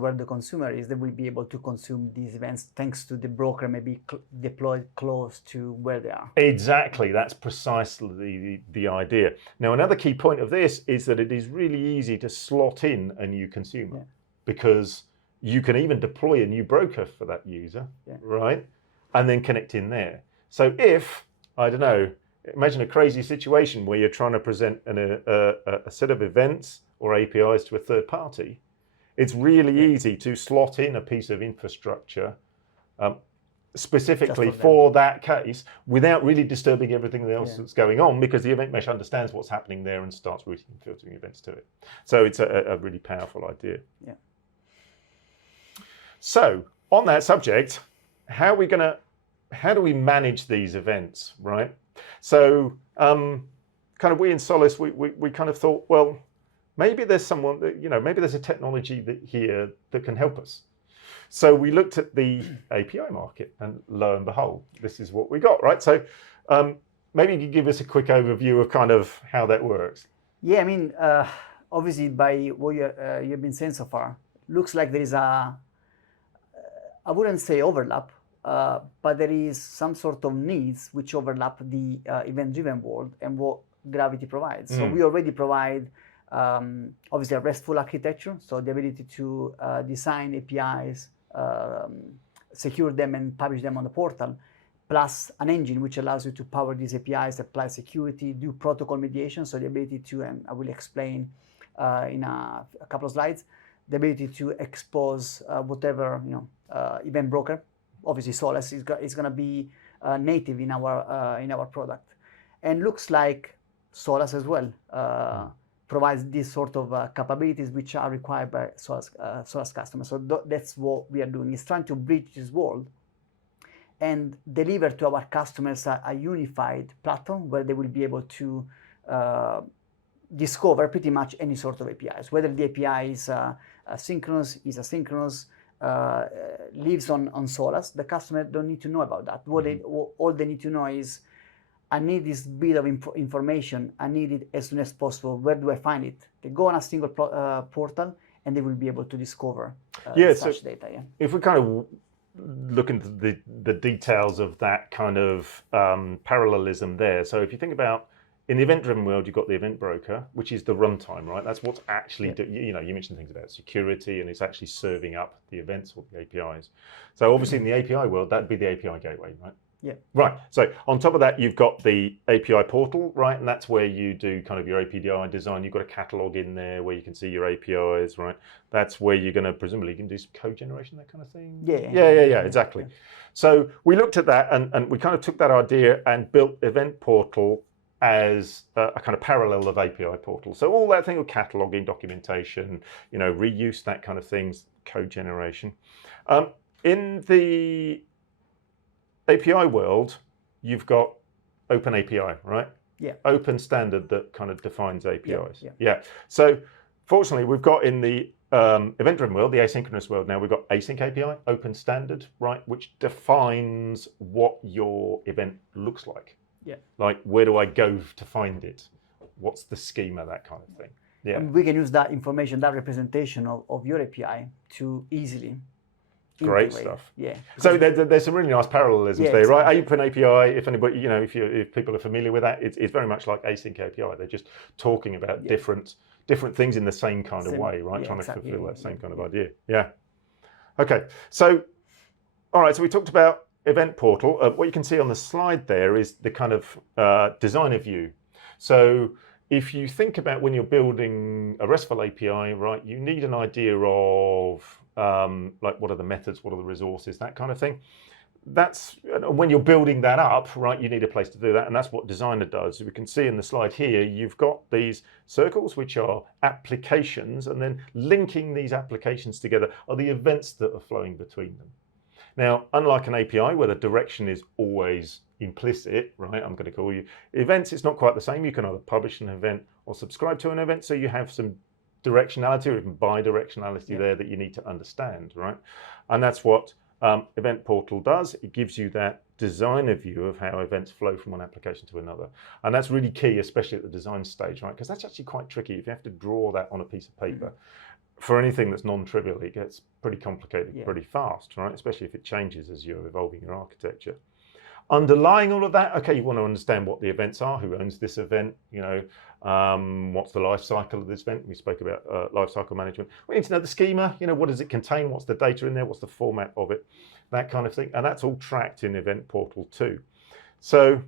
where the consumer is, they will be able to consume these events thanks to the broker maybe deployed close to where they are. Exactly, that's precisely the idea. Now, another key point of this is that it is really easy to slot in a new consumer because you can even deploy a new broker for that user, right? And then connect in there. So if, I don't know, imagine a crazy situation where you're trying to present a set of events or APIs to a third party, it's really easy to slot in a piece of infrastructure specifically for that case without really disturbing everything else that's going on, because the event mesh understands what's happening there and starts routing and filtering events to it. So it's a really powerful idea. Yeah. So on that subject, how do we manage these events, right? So kind of we in Solace, we kind of thought, well, maybe there's someone that, maybe there's a technology here that can help us. So we looked at the API market, and lo and behold, this is what we got, right? So maybe you could give us a quick overview of kind of how that works. Yeah, I mean, obviously by what you've been saying so far, looks like there is I wouldn't say overlap, but there is some sort of needs which overlap the event-driven world and what Gravitee provides. So we already provide obviously a RESTful architecture, so the ability to design APIs, secure them and publish them on the portal, plus an engine which allows you to power these APIs, apply security, do protocol mediation, so the ability to, and I will explain in a couple of slides, the ability to expose whatever event broker. Obviously, Solace is going to be native in our product, and looks like Solace as well provides these sort of capabilities which are required by Solace customers. So that's what we are doing, is trying to bridge this world and deliver to our customers a unified platform where they will be able to discover pretty much any sort of APIs, whether the API is synchronous, is asynchronous, lives on Solace. The customer don't need to know about that. All they need to know is, I need this bit of information, I need it as soon as possible. Where do I find it? They go on a single portal and they will be able to discover such data. Yeah. If we kind of look into the details of that kind of parallelism there. So if you think about, in the event-driven world, you've got the event broker, which is the runtime, right? That's what's actually, you mentioned things about security, and it's actually serving up the events or the APIs. So obviously in the API world, that'd be the API gateway, right? Yeah. Right. So on top of that, you've got the API portal, right? And that's where you do kind of your API design. You've got a catalog in there where you can see your APIs, right? That's where you're going to, presumably, you can do some code generation, that kind of thing. Yeah, exactly. Yeah. So we looked at that and we kind of took that idea and built Event Portal as a kind of parallel of API portal. So all that thing of cataloging, documentation, reuse, that kind of things, code generation. In the API world, you've got Open API, right? Yeah. Open standard that kind of defines APIs. Yeah. So fortunately, we've got in the event-driven world, the asynchronous world now, we've got async API, open standard, right? Which defines what your event looks like. Yeah. Like, where do I go to find it? What's the schema, that kind of thing. Yeah. And we can use that information, that representation of your API to easily Great stuff. Yeah. So there's some really nice parallelisms there, exactly. right? Open API, if anybody, if people are familiar with that, it's very much like async API. They're just talking about different things in the same kind of way, right? Trying to fulfill that same kind of idea. Yeah. Okay. So, all right. So we talked about Event Portal. What you can see on the slide there is the kind of designer view. So if you think about when you're building a RESTful API, right, you need an idea of like, what are the methods, what are the resources, that kind of thing. That's when you're building that up, right, you need a place to do that, and that's what Designer does. We can see in the slide here, you've got these circles, which are applications, and then linking these applications together are the events that are flowing between them. Now, unlike an API where the direction is always implicit, right? I'm going to call you events. It's not quite the same. You can either publish an event or subscribe to an event. So you have some directionality or even bi-directionality there that you need to understand, right? And that's what Event Portal does. It gives you that designer view of how events flow from one application to another. And that's really key, especially at the design stage, right? Because that's actually quite tricky. If you have to draw that on a piece of paper, for anything that's non-trivial, it gets pretty complicated pretty fast, right? Especially if it changes as you're evolving your architecture. Underlying all of that, okay, you want to understand what the events are, who owns this event, you know, what's the life cycle of this event? We spoke about life cycle management. We need to know the schema, you know, what does it contain? What's the data in there? What's the format of it? That kind of thing. And that's all tracked in Event Portal too. So,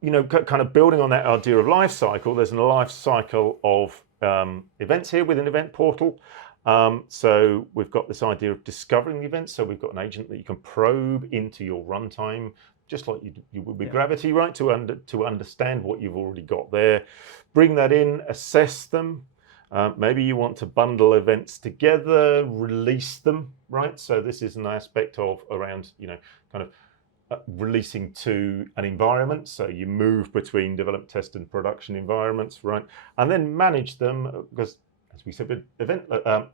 you know, kind of building on that idea of life cycle, there's a life cycle of events here within Event Portal. So we've got this idea of discovering the events. So we've got an agent that you can probe into your runtime, just like you would with Gravitee, right? To understand what you've already got there, bring that in, assess them. Maybe you want to bundle events together, release them, right? So this is an aspect of around, you know, kind of releasing to an environment. So you move between develop, test, and production environments, right? And then manage them, because as we said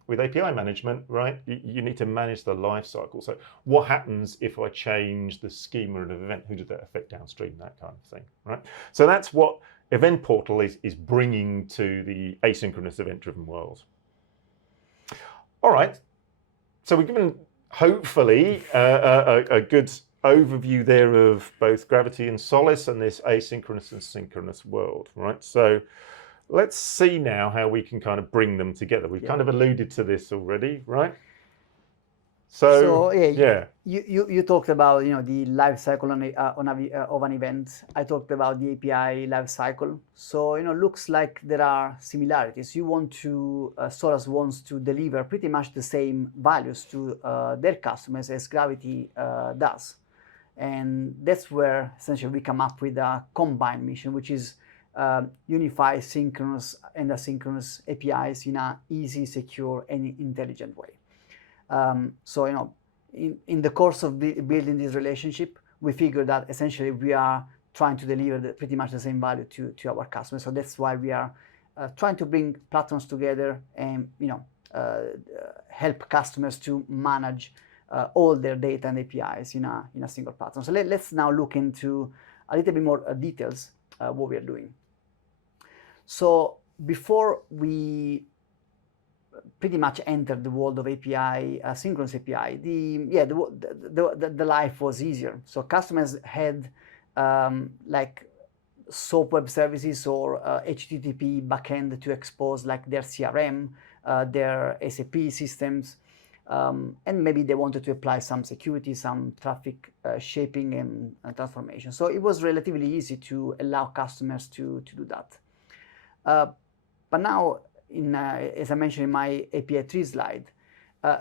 with API management, right, you need to manage the life cycle. So what happens if I change the schema of an event? Who does that affect downstream? That kind of thing, right? So that's what Event Portal is bringing to the asynchronous event-driven world. All right, so we've given hopefully a good overview there of both Gravitee and Solace and this asynchronous and synchronous world, right? So let's see now how we can kind of bring them together. We've kind of alluded to this already, right? So you talked about, you know, the life cycle of an event. I talked about the API life cycle. So, you know, looks like there are similarities. You want to Solace wants to deliver pretty much the same values to their customers as Gravitee does, and that's where essentially we come up with a combined mission, which is unify synchronous and asynchronous APIs in an easy, secure, and intelligent way. So, you know, in the course of building this relationship, we figured that essentially we are trying to deliver pretty much the same value to our customers. So that's why we are trying to bring platforms together and, you know, help customers to manage all their data and APIs in a single platform. So let's now look into a little bit more details what we are doing. So before we pretty much entered the world of API, synchronous API, the life was easier. So customers had like SOAP web services or HTTP backend to expose like their CRM, their SAP systems, and maybe they wanted to apply some security, some traffic shaping and transformation. So it was relatively easy to allow customers to do that. But now, as I mentioned in my API 3 slide,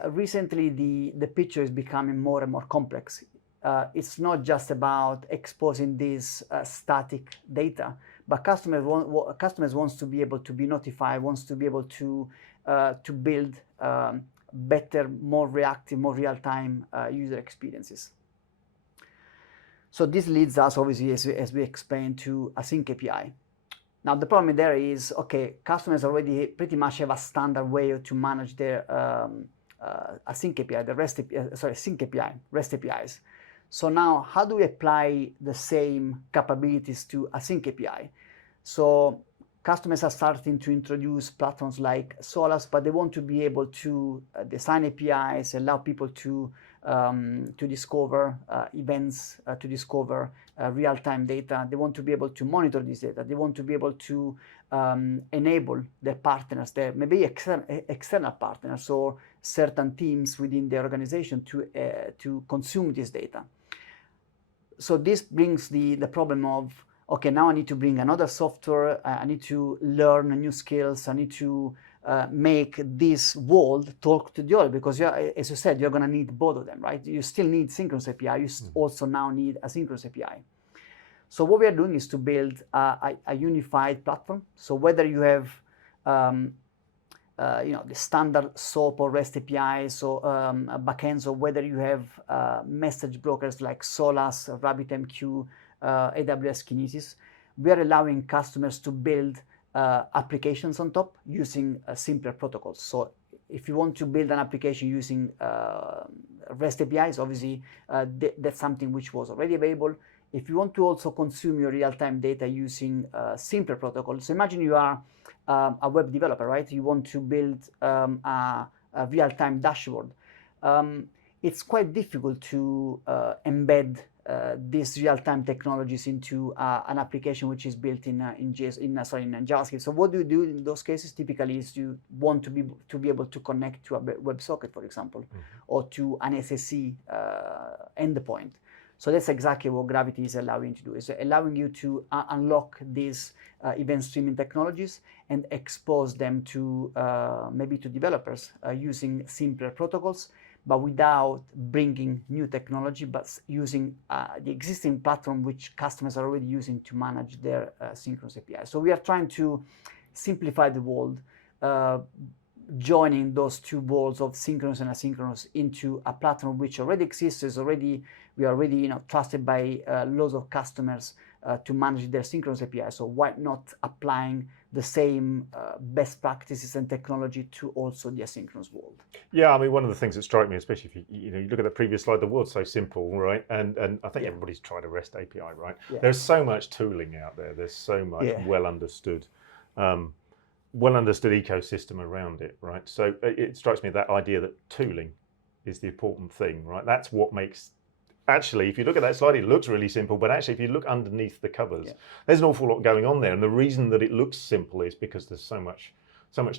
recently the picture is becoming more and more complex. It's not just about exposing this static data, but customers wants to be able to be notified, wants to be able to build better, more reactive, more real-time user experiences. So this leads us, obviously, as we explained, to Async API. Now the problem there is, okay, customers already pretty much have a standard way to manage their Async API, Sync API, REST APIs. So now, how do we apply the same capabilities to Async API? So customers are starting to introduce platforms like Solace, but they want to be able to design APIs, allow people to discover events, to discover real-time data. They want to be able to monitor this data. They want to be able to enable their partners, their maybe external partners or certain teams within the organization to consume this data. So this brings the problem of, okay, now I need to bring another software, I need to learn new skills, I need to make this world talk to the other, because as you said, you're going to need both of them, right? You still need synchronous API, you also now need asynchronous API. So what we are doing is to build a unified platform. So whether you have the standard SOAP or REST APIs or backends, or whether you have message brokers like Solace, RabbitMQ, AWS Kinesis, we are allowing customers to build applications on top using simpler protocols. So if you want to build an application using REST APIs, obviously that's something which was already available. If you want to also consume your real-time data using simpler protocols, so imagine you are a web developer, right? You want to build a real-time dashboard. It's quite difficult to embed these real-time technologies into an application which is built in JavaScript. So what do you do in those cases? Typically, is you want to be able to connect to a WebSocket, for example, or to an SSE endpoint. So that's exactly what Gravitee is allowing you to do. It's allowing you to unlock these event streaming technologies and expose them to maybe to developers using simpler protocols, but without bringing new technology, but using the existing platform which customers are already using to manage their synchronous API. So we are trying to simplify the world, joining those two worlds of synchronous and asynchronous into a platform which already exists. We are already trusted by loads of customers to manage their synchronous API. So why not applying the same best practices and technology to also the asynchronous world? Yeah, I mean, one of the things that strike me, especially if you look at the previous slide, the world's so simple, right? And I think everybody's tried a REST API, right? Yeah. There's so much tooling out there. There's so much well understood ecosystem around it, right? So it strikes me that idea that tooling is the important thing, right? That's what makes, actually, if you look at that slide, it looks really simple, but actually if you look underneath the covers, there's an awful lot going on there. And the reason that it looks simple is because there's so much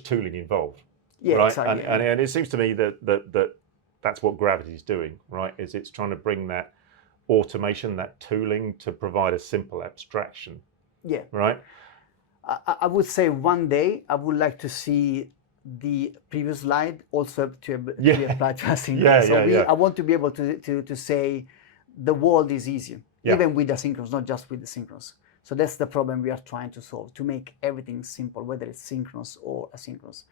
tooling involved, right? Exactly. And it seems to me that's what Gravitee is doing, right? Is it's trying to bring that automation, that tooling to provide a simple abstraction, right? I would say one day I would like to see the previous slide also to be applied to asynchronous. I want to be able to say the world is easier, even with asynchronous, not just with the synchronous. So that's the problem we are trying to solve, to make everything simple, whether it's synchronous or asynchronous.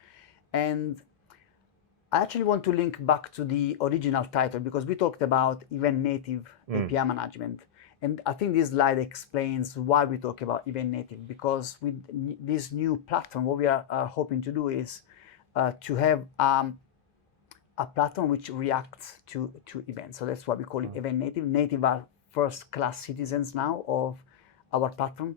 And I actually want to link back to the original title, because we talked about event native API management. And I think this slide explains why we talk about event native, because with this new platform, what we are hoping to do is to have a platform which reacts to events. So that's why we call it event native. Native are first-class citizens now of our platform.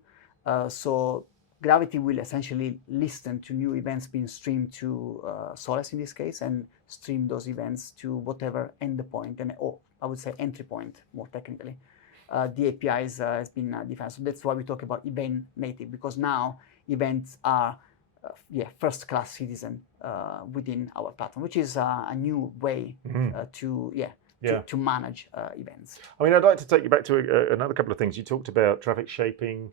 So Gravitee will essentially listen to new events being streamed to Solace in this case, and stream those events to whatever endpoint, or I would say entry point more technically. The APIs has been defined. So that's why we talk about event native, because now events are first-class citizen within our platform, which is a new way to manage events. I mean, I'd like to take you back to another couple of things. You talked about traffic shaping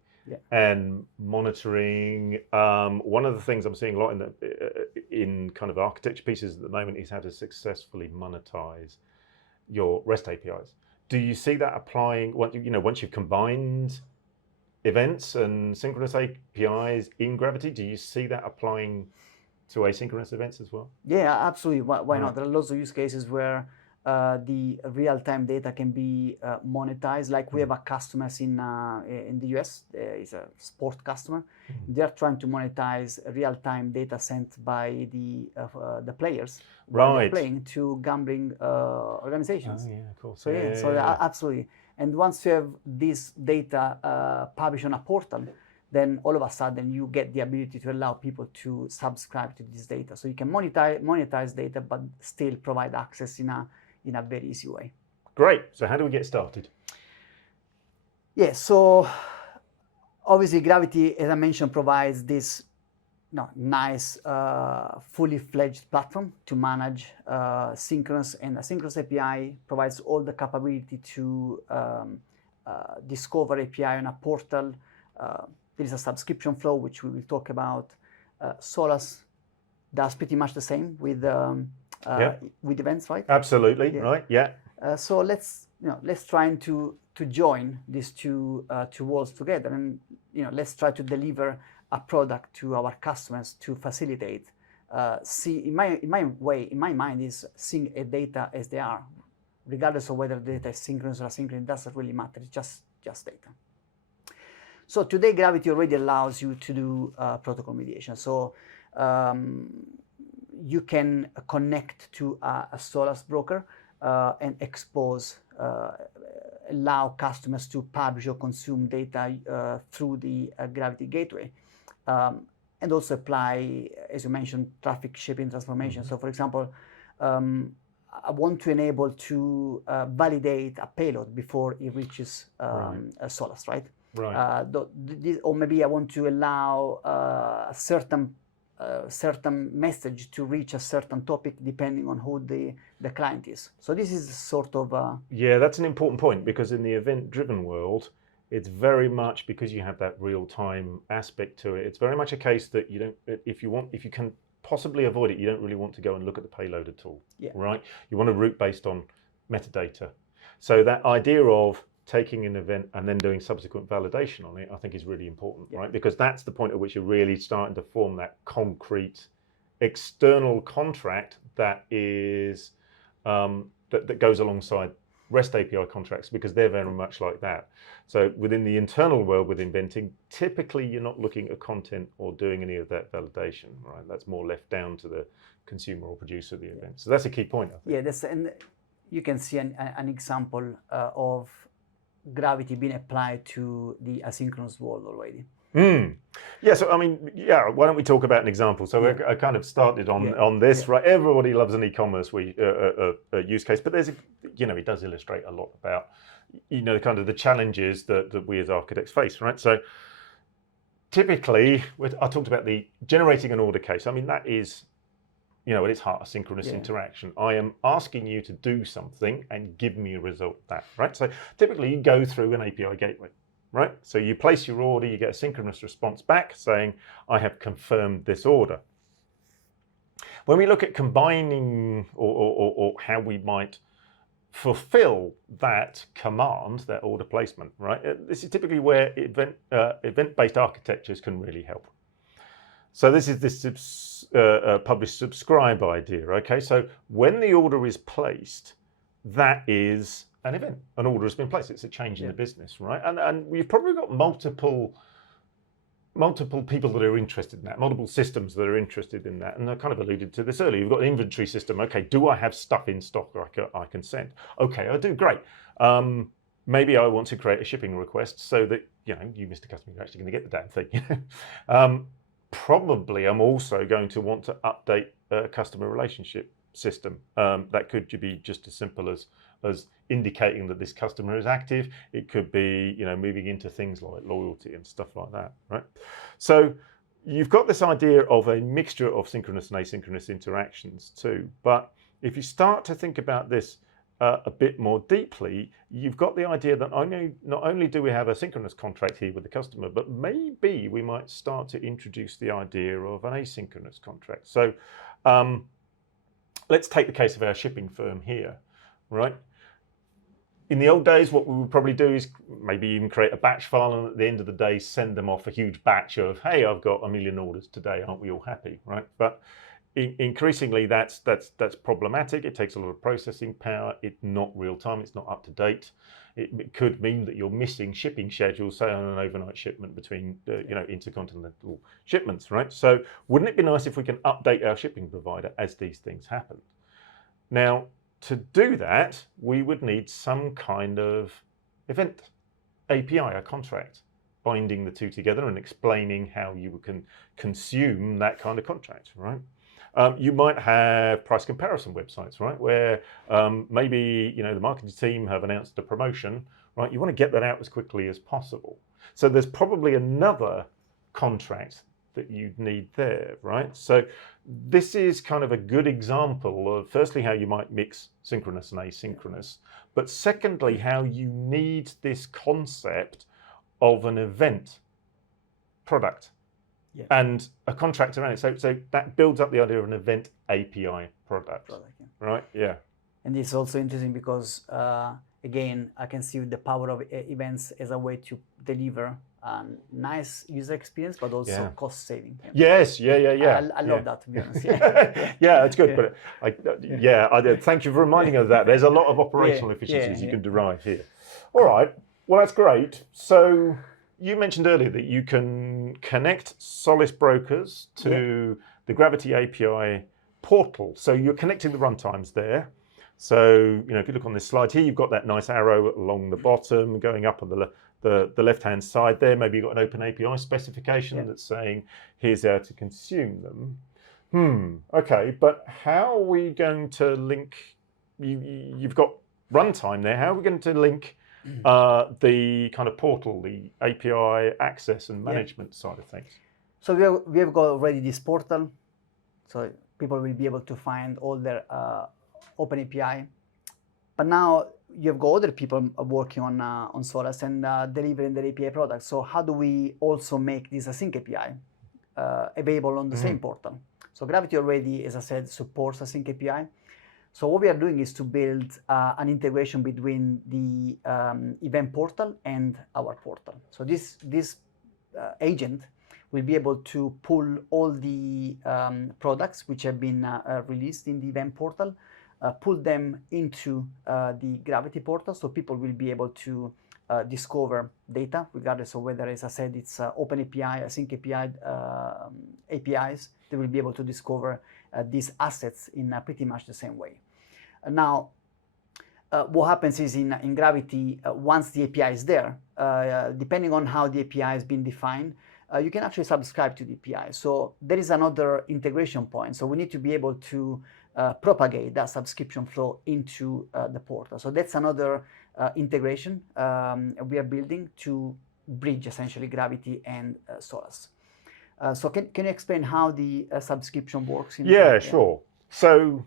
and monitoring. One of the things I'm seeing a lot in kind of architecture pieces at the moment is how to successfully monetize your REST APIs. Do you see that applying once you've combined events and synchronous APIs in Gravitee? Do you see that applying to asynchronous events as well? Yeah, absolutely. Why not? There are lots of use cases where the real-time data can be monetized. Like we have a customer in the US, is a sport customer. They are trying to monetize real-time data sent by the players while they're playing to gambling organizations. Oh, yeah, of course. So absolutely. And once you have this data published on a portal, then all of a sudden you get the ability to allow people to subscribe to this data. So you can monetize data, but still provide access in a very easy way. Great. So how do we get started? Yeah, so obviously Gravitee, as I mentioned, provides this nice, fully fledged platform to manage synchronous and asynchronous API, provides all the capability to discover API on a portal. There is a subscription flow, which we will talk about. Solace does pretty much the same with events, right? Absolutely, right, yeah. So let's try to join these two worlds together, and let's try to deliver a product to our customers to facilitate see in my mind is seeing a data as they are, regardless of whether the data is synchronous or asynchronous. It doesn't really matter. It's just data. So today, Gravitee already allows you to do protocol mediation. So you can connect to a Solace broker and expose, allow customers to publish or consume data through the Gravitee gateway. And also apply, as you mentioned, traffic shaping transformation. So for example, I want to enable to validate a payload before it reaches a Solace, right? Right. Or maybe I want to allow a certain message to reach a certain topic depending on who the client is. So this is sort of yeah, that's an important point, because in the event-driven world, it's very much, because you have that real-time aspect to it, it's very much a case that you don't, if you can possibly avoid it, you don't really want to go and look at the payload at all, right? You want to route based on metadata. So that idea of taking an event and then doing subsequent validation on it, I think is really important, right? Because that's the point at which you're really starting to form that concrete external contract that is that goes alongside REST API contracts, because they're very much like that. So within the internal world with inventing, typically you're not looking at content or doing any of that validation, right? That's more left down to the consumer or producer of the event. So that's a key point, I think. Yeah, and you can see an example of Gravitee being applied to the asynchronous world already. Yeah, so I mean, yeah, why don't we talk about an example? So I kind of started on this, right? Everybody loves an e-commerce use case, but there's it does illustrate a lot about, kind of the challenges that we as architects face, right? So typically, I talked about the generating an order case. I mean, that is, at its heart, a synchronous interaction. I am asking you to do something and give me a result back, right? So typically you go through an API gateway, right? So you place your order, you get a synchronous response back saying, I have confirmed this order. When we look at combining or how we might fulfill that command, that order placement, right? This is typically where event-based architectures can really help. So this is this publish subscribe idea, okay? So when the order is placed, that is an event. An order has been placed. It's a change in the business, right? And we've probably got multiple people that are interested in that, multiple systems that are interested in that. And I kind of alluded to this earlier. You've got an inventory system. Okay, do I have stuff in stock I can send? Okay, I do, great. Maybe I want to create a shipping request so that, you, Mr. Customer, you're actually going to get the damn thing. Probably I'm also going to want to update a customer relationship system. That could be just as simple as indicating that this customer is active. It could be, moving into things like loyalty and stuff like that, right? So you've got this idea of a mixture of synchronous and asynchronous interactions too. But if you start to think about this a bit more deeply, you've got the idea that not only do we have a synchronous contract here with the customer, but maybe we might start to introduce the idea of an asynchronous contract. So let's take the case of our shipping firm here, right? In the old days, what we would probably do is maybe even create a batch file, and at the end of the day, send them off a huge batch of, hey, I've got 1 million orders today, aren't we all happy, right? But increasingly, that's problematic. It takes a lot of processing power. It's not real time. It's not up to date. It could mean that you're missing shipping schedules, say on an overnight shipment between intercontinental shipments, right? So wouldn't it be nice if we can update our shipping provider as these things happen? Now, to do that, we would need some kind of event API, a contract, binding the two together and explaining how you can consume that kind of contract, right? You might have price comparison websites, right? Where maybe the marketing team have announced a promotion, right? You want to get that out as quickly as possible. So there's probably another contract that you'd need there, right? So this is kind of a good example of, firstly, how you might mix synchronous and asynchronous, but secondly, how you need this concept of an event product. And a contract around it. So that builds up the idea of an event API product. Right? Yeah. And it's also interesting because, again, I can see the power of events as a way to deliver a nice user experience, but also cost saving. Yes, yeah. I love that, to be honest. Yeah, yeah, it's good. But thank you for reminding us of that. There's a lot of operational efficiencies you can derive here. All right, well, that's great. So you mentioned earlier that you can connect Solace brokers to the Gravitee API portal. So you're connecting the runtimes there. So, if you look on this slide here, you've got that nice arrow along the bottom going up on the left-hand side there. Maybe you've got an open API specification that's saying, here's how to consume them. Okay, but how are we going to link, you've got runtime there, how are we going to link the kind of portal, the API access and management side of things? So we have got already this portal, so people will be able to find all their open API. But now you've got other people working on Solace and delivering their API products. So how do we also make this async API available on the same portal? So Gravitee already, as I said, supports async API. So what we are doing is to build an integration between the event portal and our portal. So this agent will be able to pull all the products which have been released in the event portal, pull them into the Gravitee portal, so people will be able to discover data, regardless of whether, as I said, it's open API, async API, APIs. They will be able to discover these assets in pretty much the same way. Now, what happens is in Gravitee, once the API is there, depending on how the API has been defined, you can actually subscribe to the API. So there is another integration point. So we need to be able to propagate that subscription flow into the portal. So that's another integration we are building to bridge essentially Gravitee and Solace. So can you explain how the subscription works? Sure. So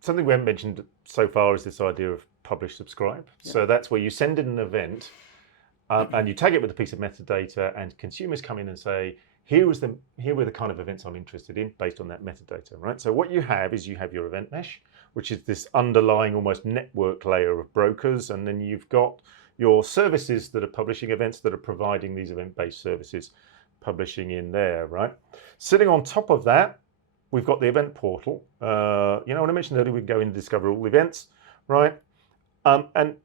something we haven't mentioned so far is this idea of publish subscribe. So that's where you send in an event and you tag it with a piece of metadata, and consumers come in and say, here were the kind of events I'm interested in based on that metadata, right? So what you have is you have your event mesh, which is this underlying almost network layer of brokers, and then you've got your services that are publishing events that are providing these event-based services publishing in there, right? Sitting on top of that, we've got the event portal. When I mentioned earlier, we can go in and discover all the events, right? And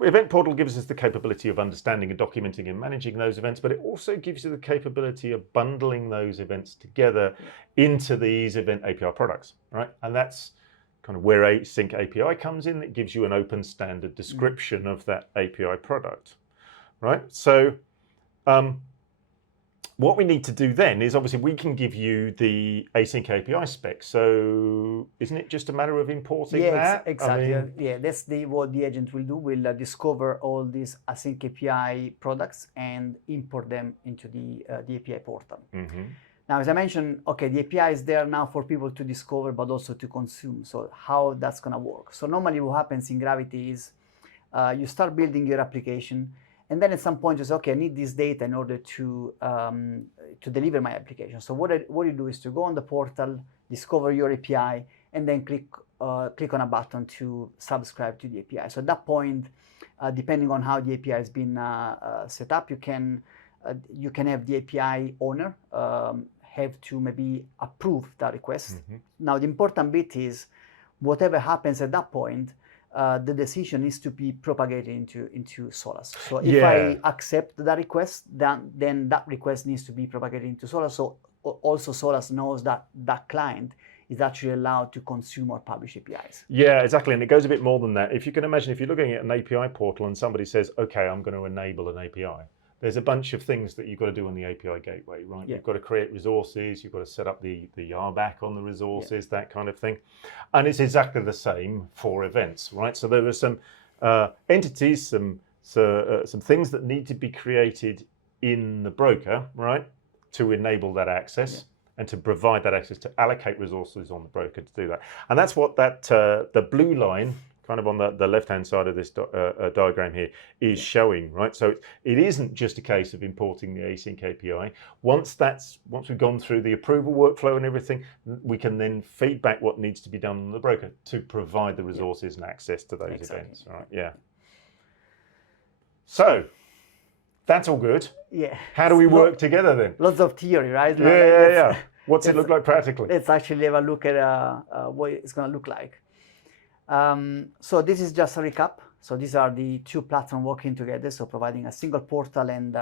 Event Portal gives us the capability of understanding and documenting and managing those events, but it also gives you the capability of bundling those events together into these event API products, right? And that's kind of where Async API comes in. It gives you an open standard description of that API product, right? So what we need to do then is, obviously, we can give you the async API spec. So isn't it just a matter of importing that? Exactly. That's what the agent will do. We'll discover all these async API products and import them into the API portal. Now, as I mentioned, the API is there now for people to discover, but also to consume. So how that's going to work? So normally what happens in Gravitee is you start building your application, and then at some point you say, I need this data in order to deliver my application. So what you do is to go on the portal, discover your API, and then click on a button to subscribe to the API. So at that point, depending on how the API has been set up, you can have the API owner have to maybe approve that request. Now, the important bit is whatever happens at that point, the decision needs to be propagated into Solace. So if I accept that request, then that request needs to be propagated into Solace. So also Solace knows that that client is actually allowed to consume or publish APIs. Yeah, exactly. And it goes a bit more than that. If you can imagine, if you're looking at an API portal and somebody says, I'm going to enable an API, there's a bunch of things that you've got to do on the API gateway, right? You've got to create resources, you've got to set up the RBAC on the resources, that kind of thing. And it's exactly the same for events, right? So there are some entities, some things that need to be created in the broker, right, to enable that access and to provide that access, to allocate resources on the broker to do that. And that's what that the blue line kind of on the left-hand side of this diagram here is showing, right? So it isn't just a case of importing the async API. Once we've gone through the approval workflow and everything, we can then feed back what needs to be done on the broker to provide the resources and access to those events, right? Yeah. So That's all good. Yeah. How do we work together then? Lots of theory, right? Yeah. What's it look like practically? Let's actually have a look at what it's going to look like. So this is just a recap. So these are the two platforms working together, so providing a single portal and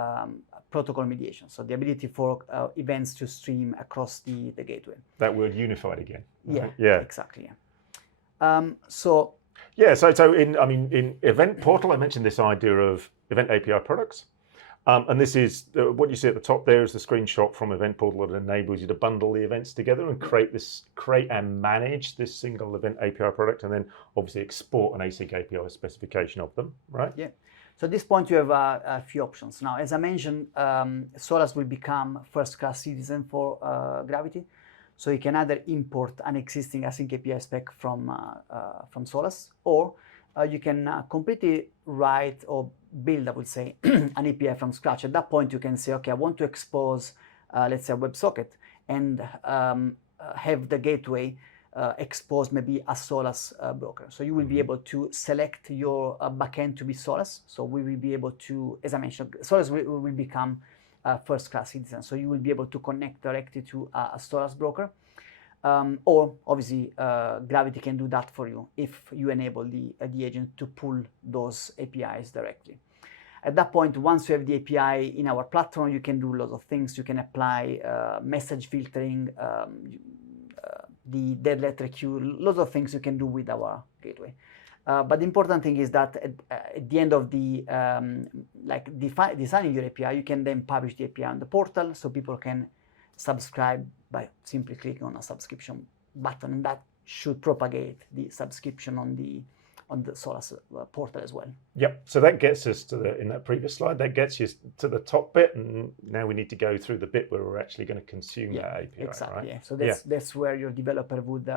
protocol mediation. So the ability for events to stream across the gateway. That word unified again. Yeah. Exactly. So in Event Portal, I mentioned this idea of Event API products. And this is what you see at the top there is the screenshot from Event Portal that enables you to bundle the events together and create and manage this single Event API product, and then obviously export an async API specification of them, right? Yeah. So at this point, you have a few options. Now, as I mentioned, Solace will become first-class citizen for Gravitee. So you can either import an existing async API spec from Solace, or you can completely write or build, I would say, an API from scratch. At that point, you can say, okay, I want to expose, let's say, a WebSocket and have the gateway expose maybe a Solace broker. So you will be able to select your backend to be Solace. So we will be able to, as I mentioned, Solace will become first-class citizen. So you will be able to connect directly to a Solace broker. Or obviously, Gravitee can do that for you if you enable the agent to pull those APIs directly. At that point, once you have the API in our platform, you can do lots of things. You can apply message filtering, the dead letter queue, lots of things you can do with our gateway. But the important thing is that at the end of the designing your API, you can then publish the API on the portal so people can subscribe by simply clicking on a subscription button, and that should propagate the subscription on the Solace portal as well. Yep. So that gets us to in that previous slide, that gets you to the top bit, and now we need to go through the bit where we're actually going to consume that API. Exactly. Right? Yeah. So that's where your developer would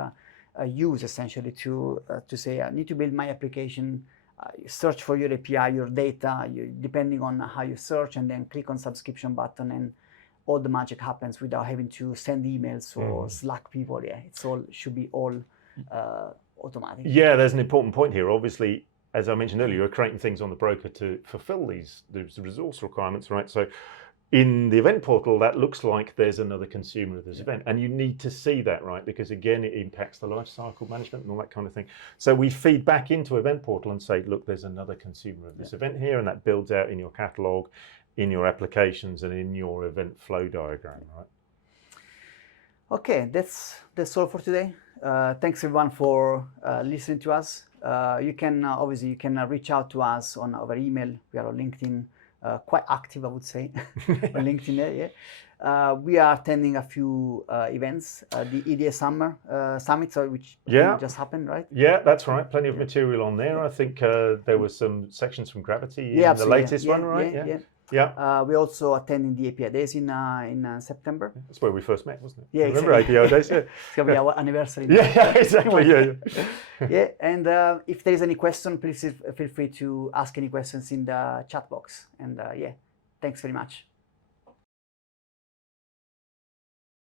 use essentially to say, I need to build my application. Search for your API, your data, depending on how you search, and then click on subscription button, and all the magic happens without having to send emails or Slack people. Yeah, should be all automatic. Yeah, there's an important point here. Obviously, as I mentioned earlier, you're creating things on the broker to fulfill these resource requirements, right? So in the event portal, that looks like there's another consumer of this event, and you need to see that, right? Because again, it impacts the life cycle management and all that kind of thing. So we feed back into event portal and say, look, there's another consumer of this event here, and that builds out in your catalog, in your applications, and in your event flow diagram, right? Okay, that's all for today. Thanks everyone for listening to us. You can obviously reach out to us on our email. We are on LinkedIn, quite active, I would say, on LinkedIn. Yeah. We are attending a few events, the EDA Summer Summit, which just happened, right? Yeah, that's right. Plenty of material on there. I think there were some sections from Gravitee in the latest one, right? Yeah. We're also attending the API Days in September. That's where we first met, wasn't it? Yeah, remember exactly. API Days? Yeah. It's going to be our anniversary. Yeah, exactly. Yeah, and if there is any question, please feel free to ask any questions in the chat box. And thanks very much.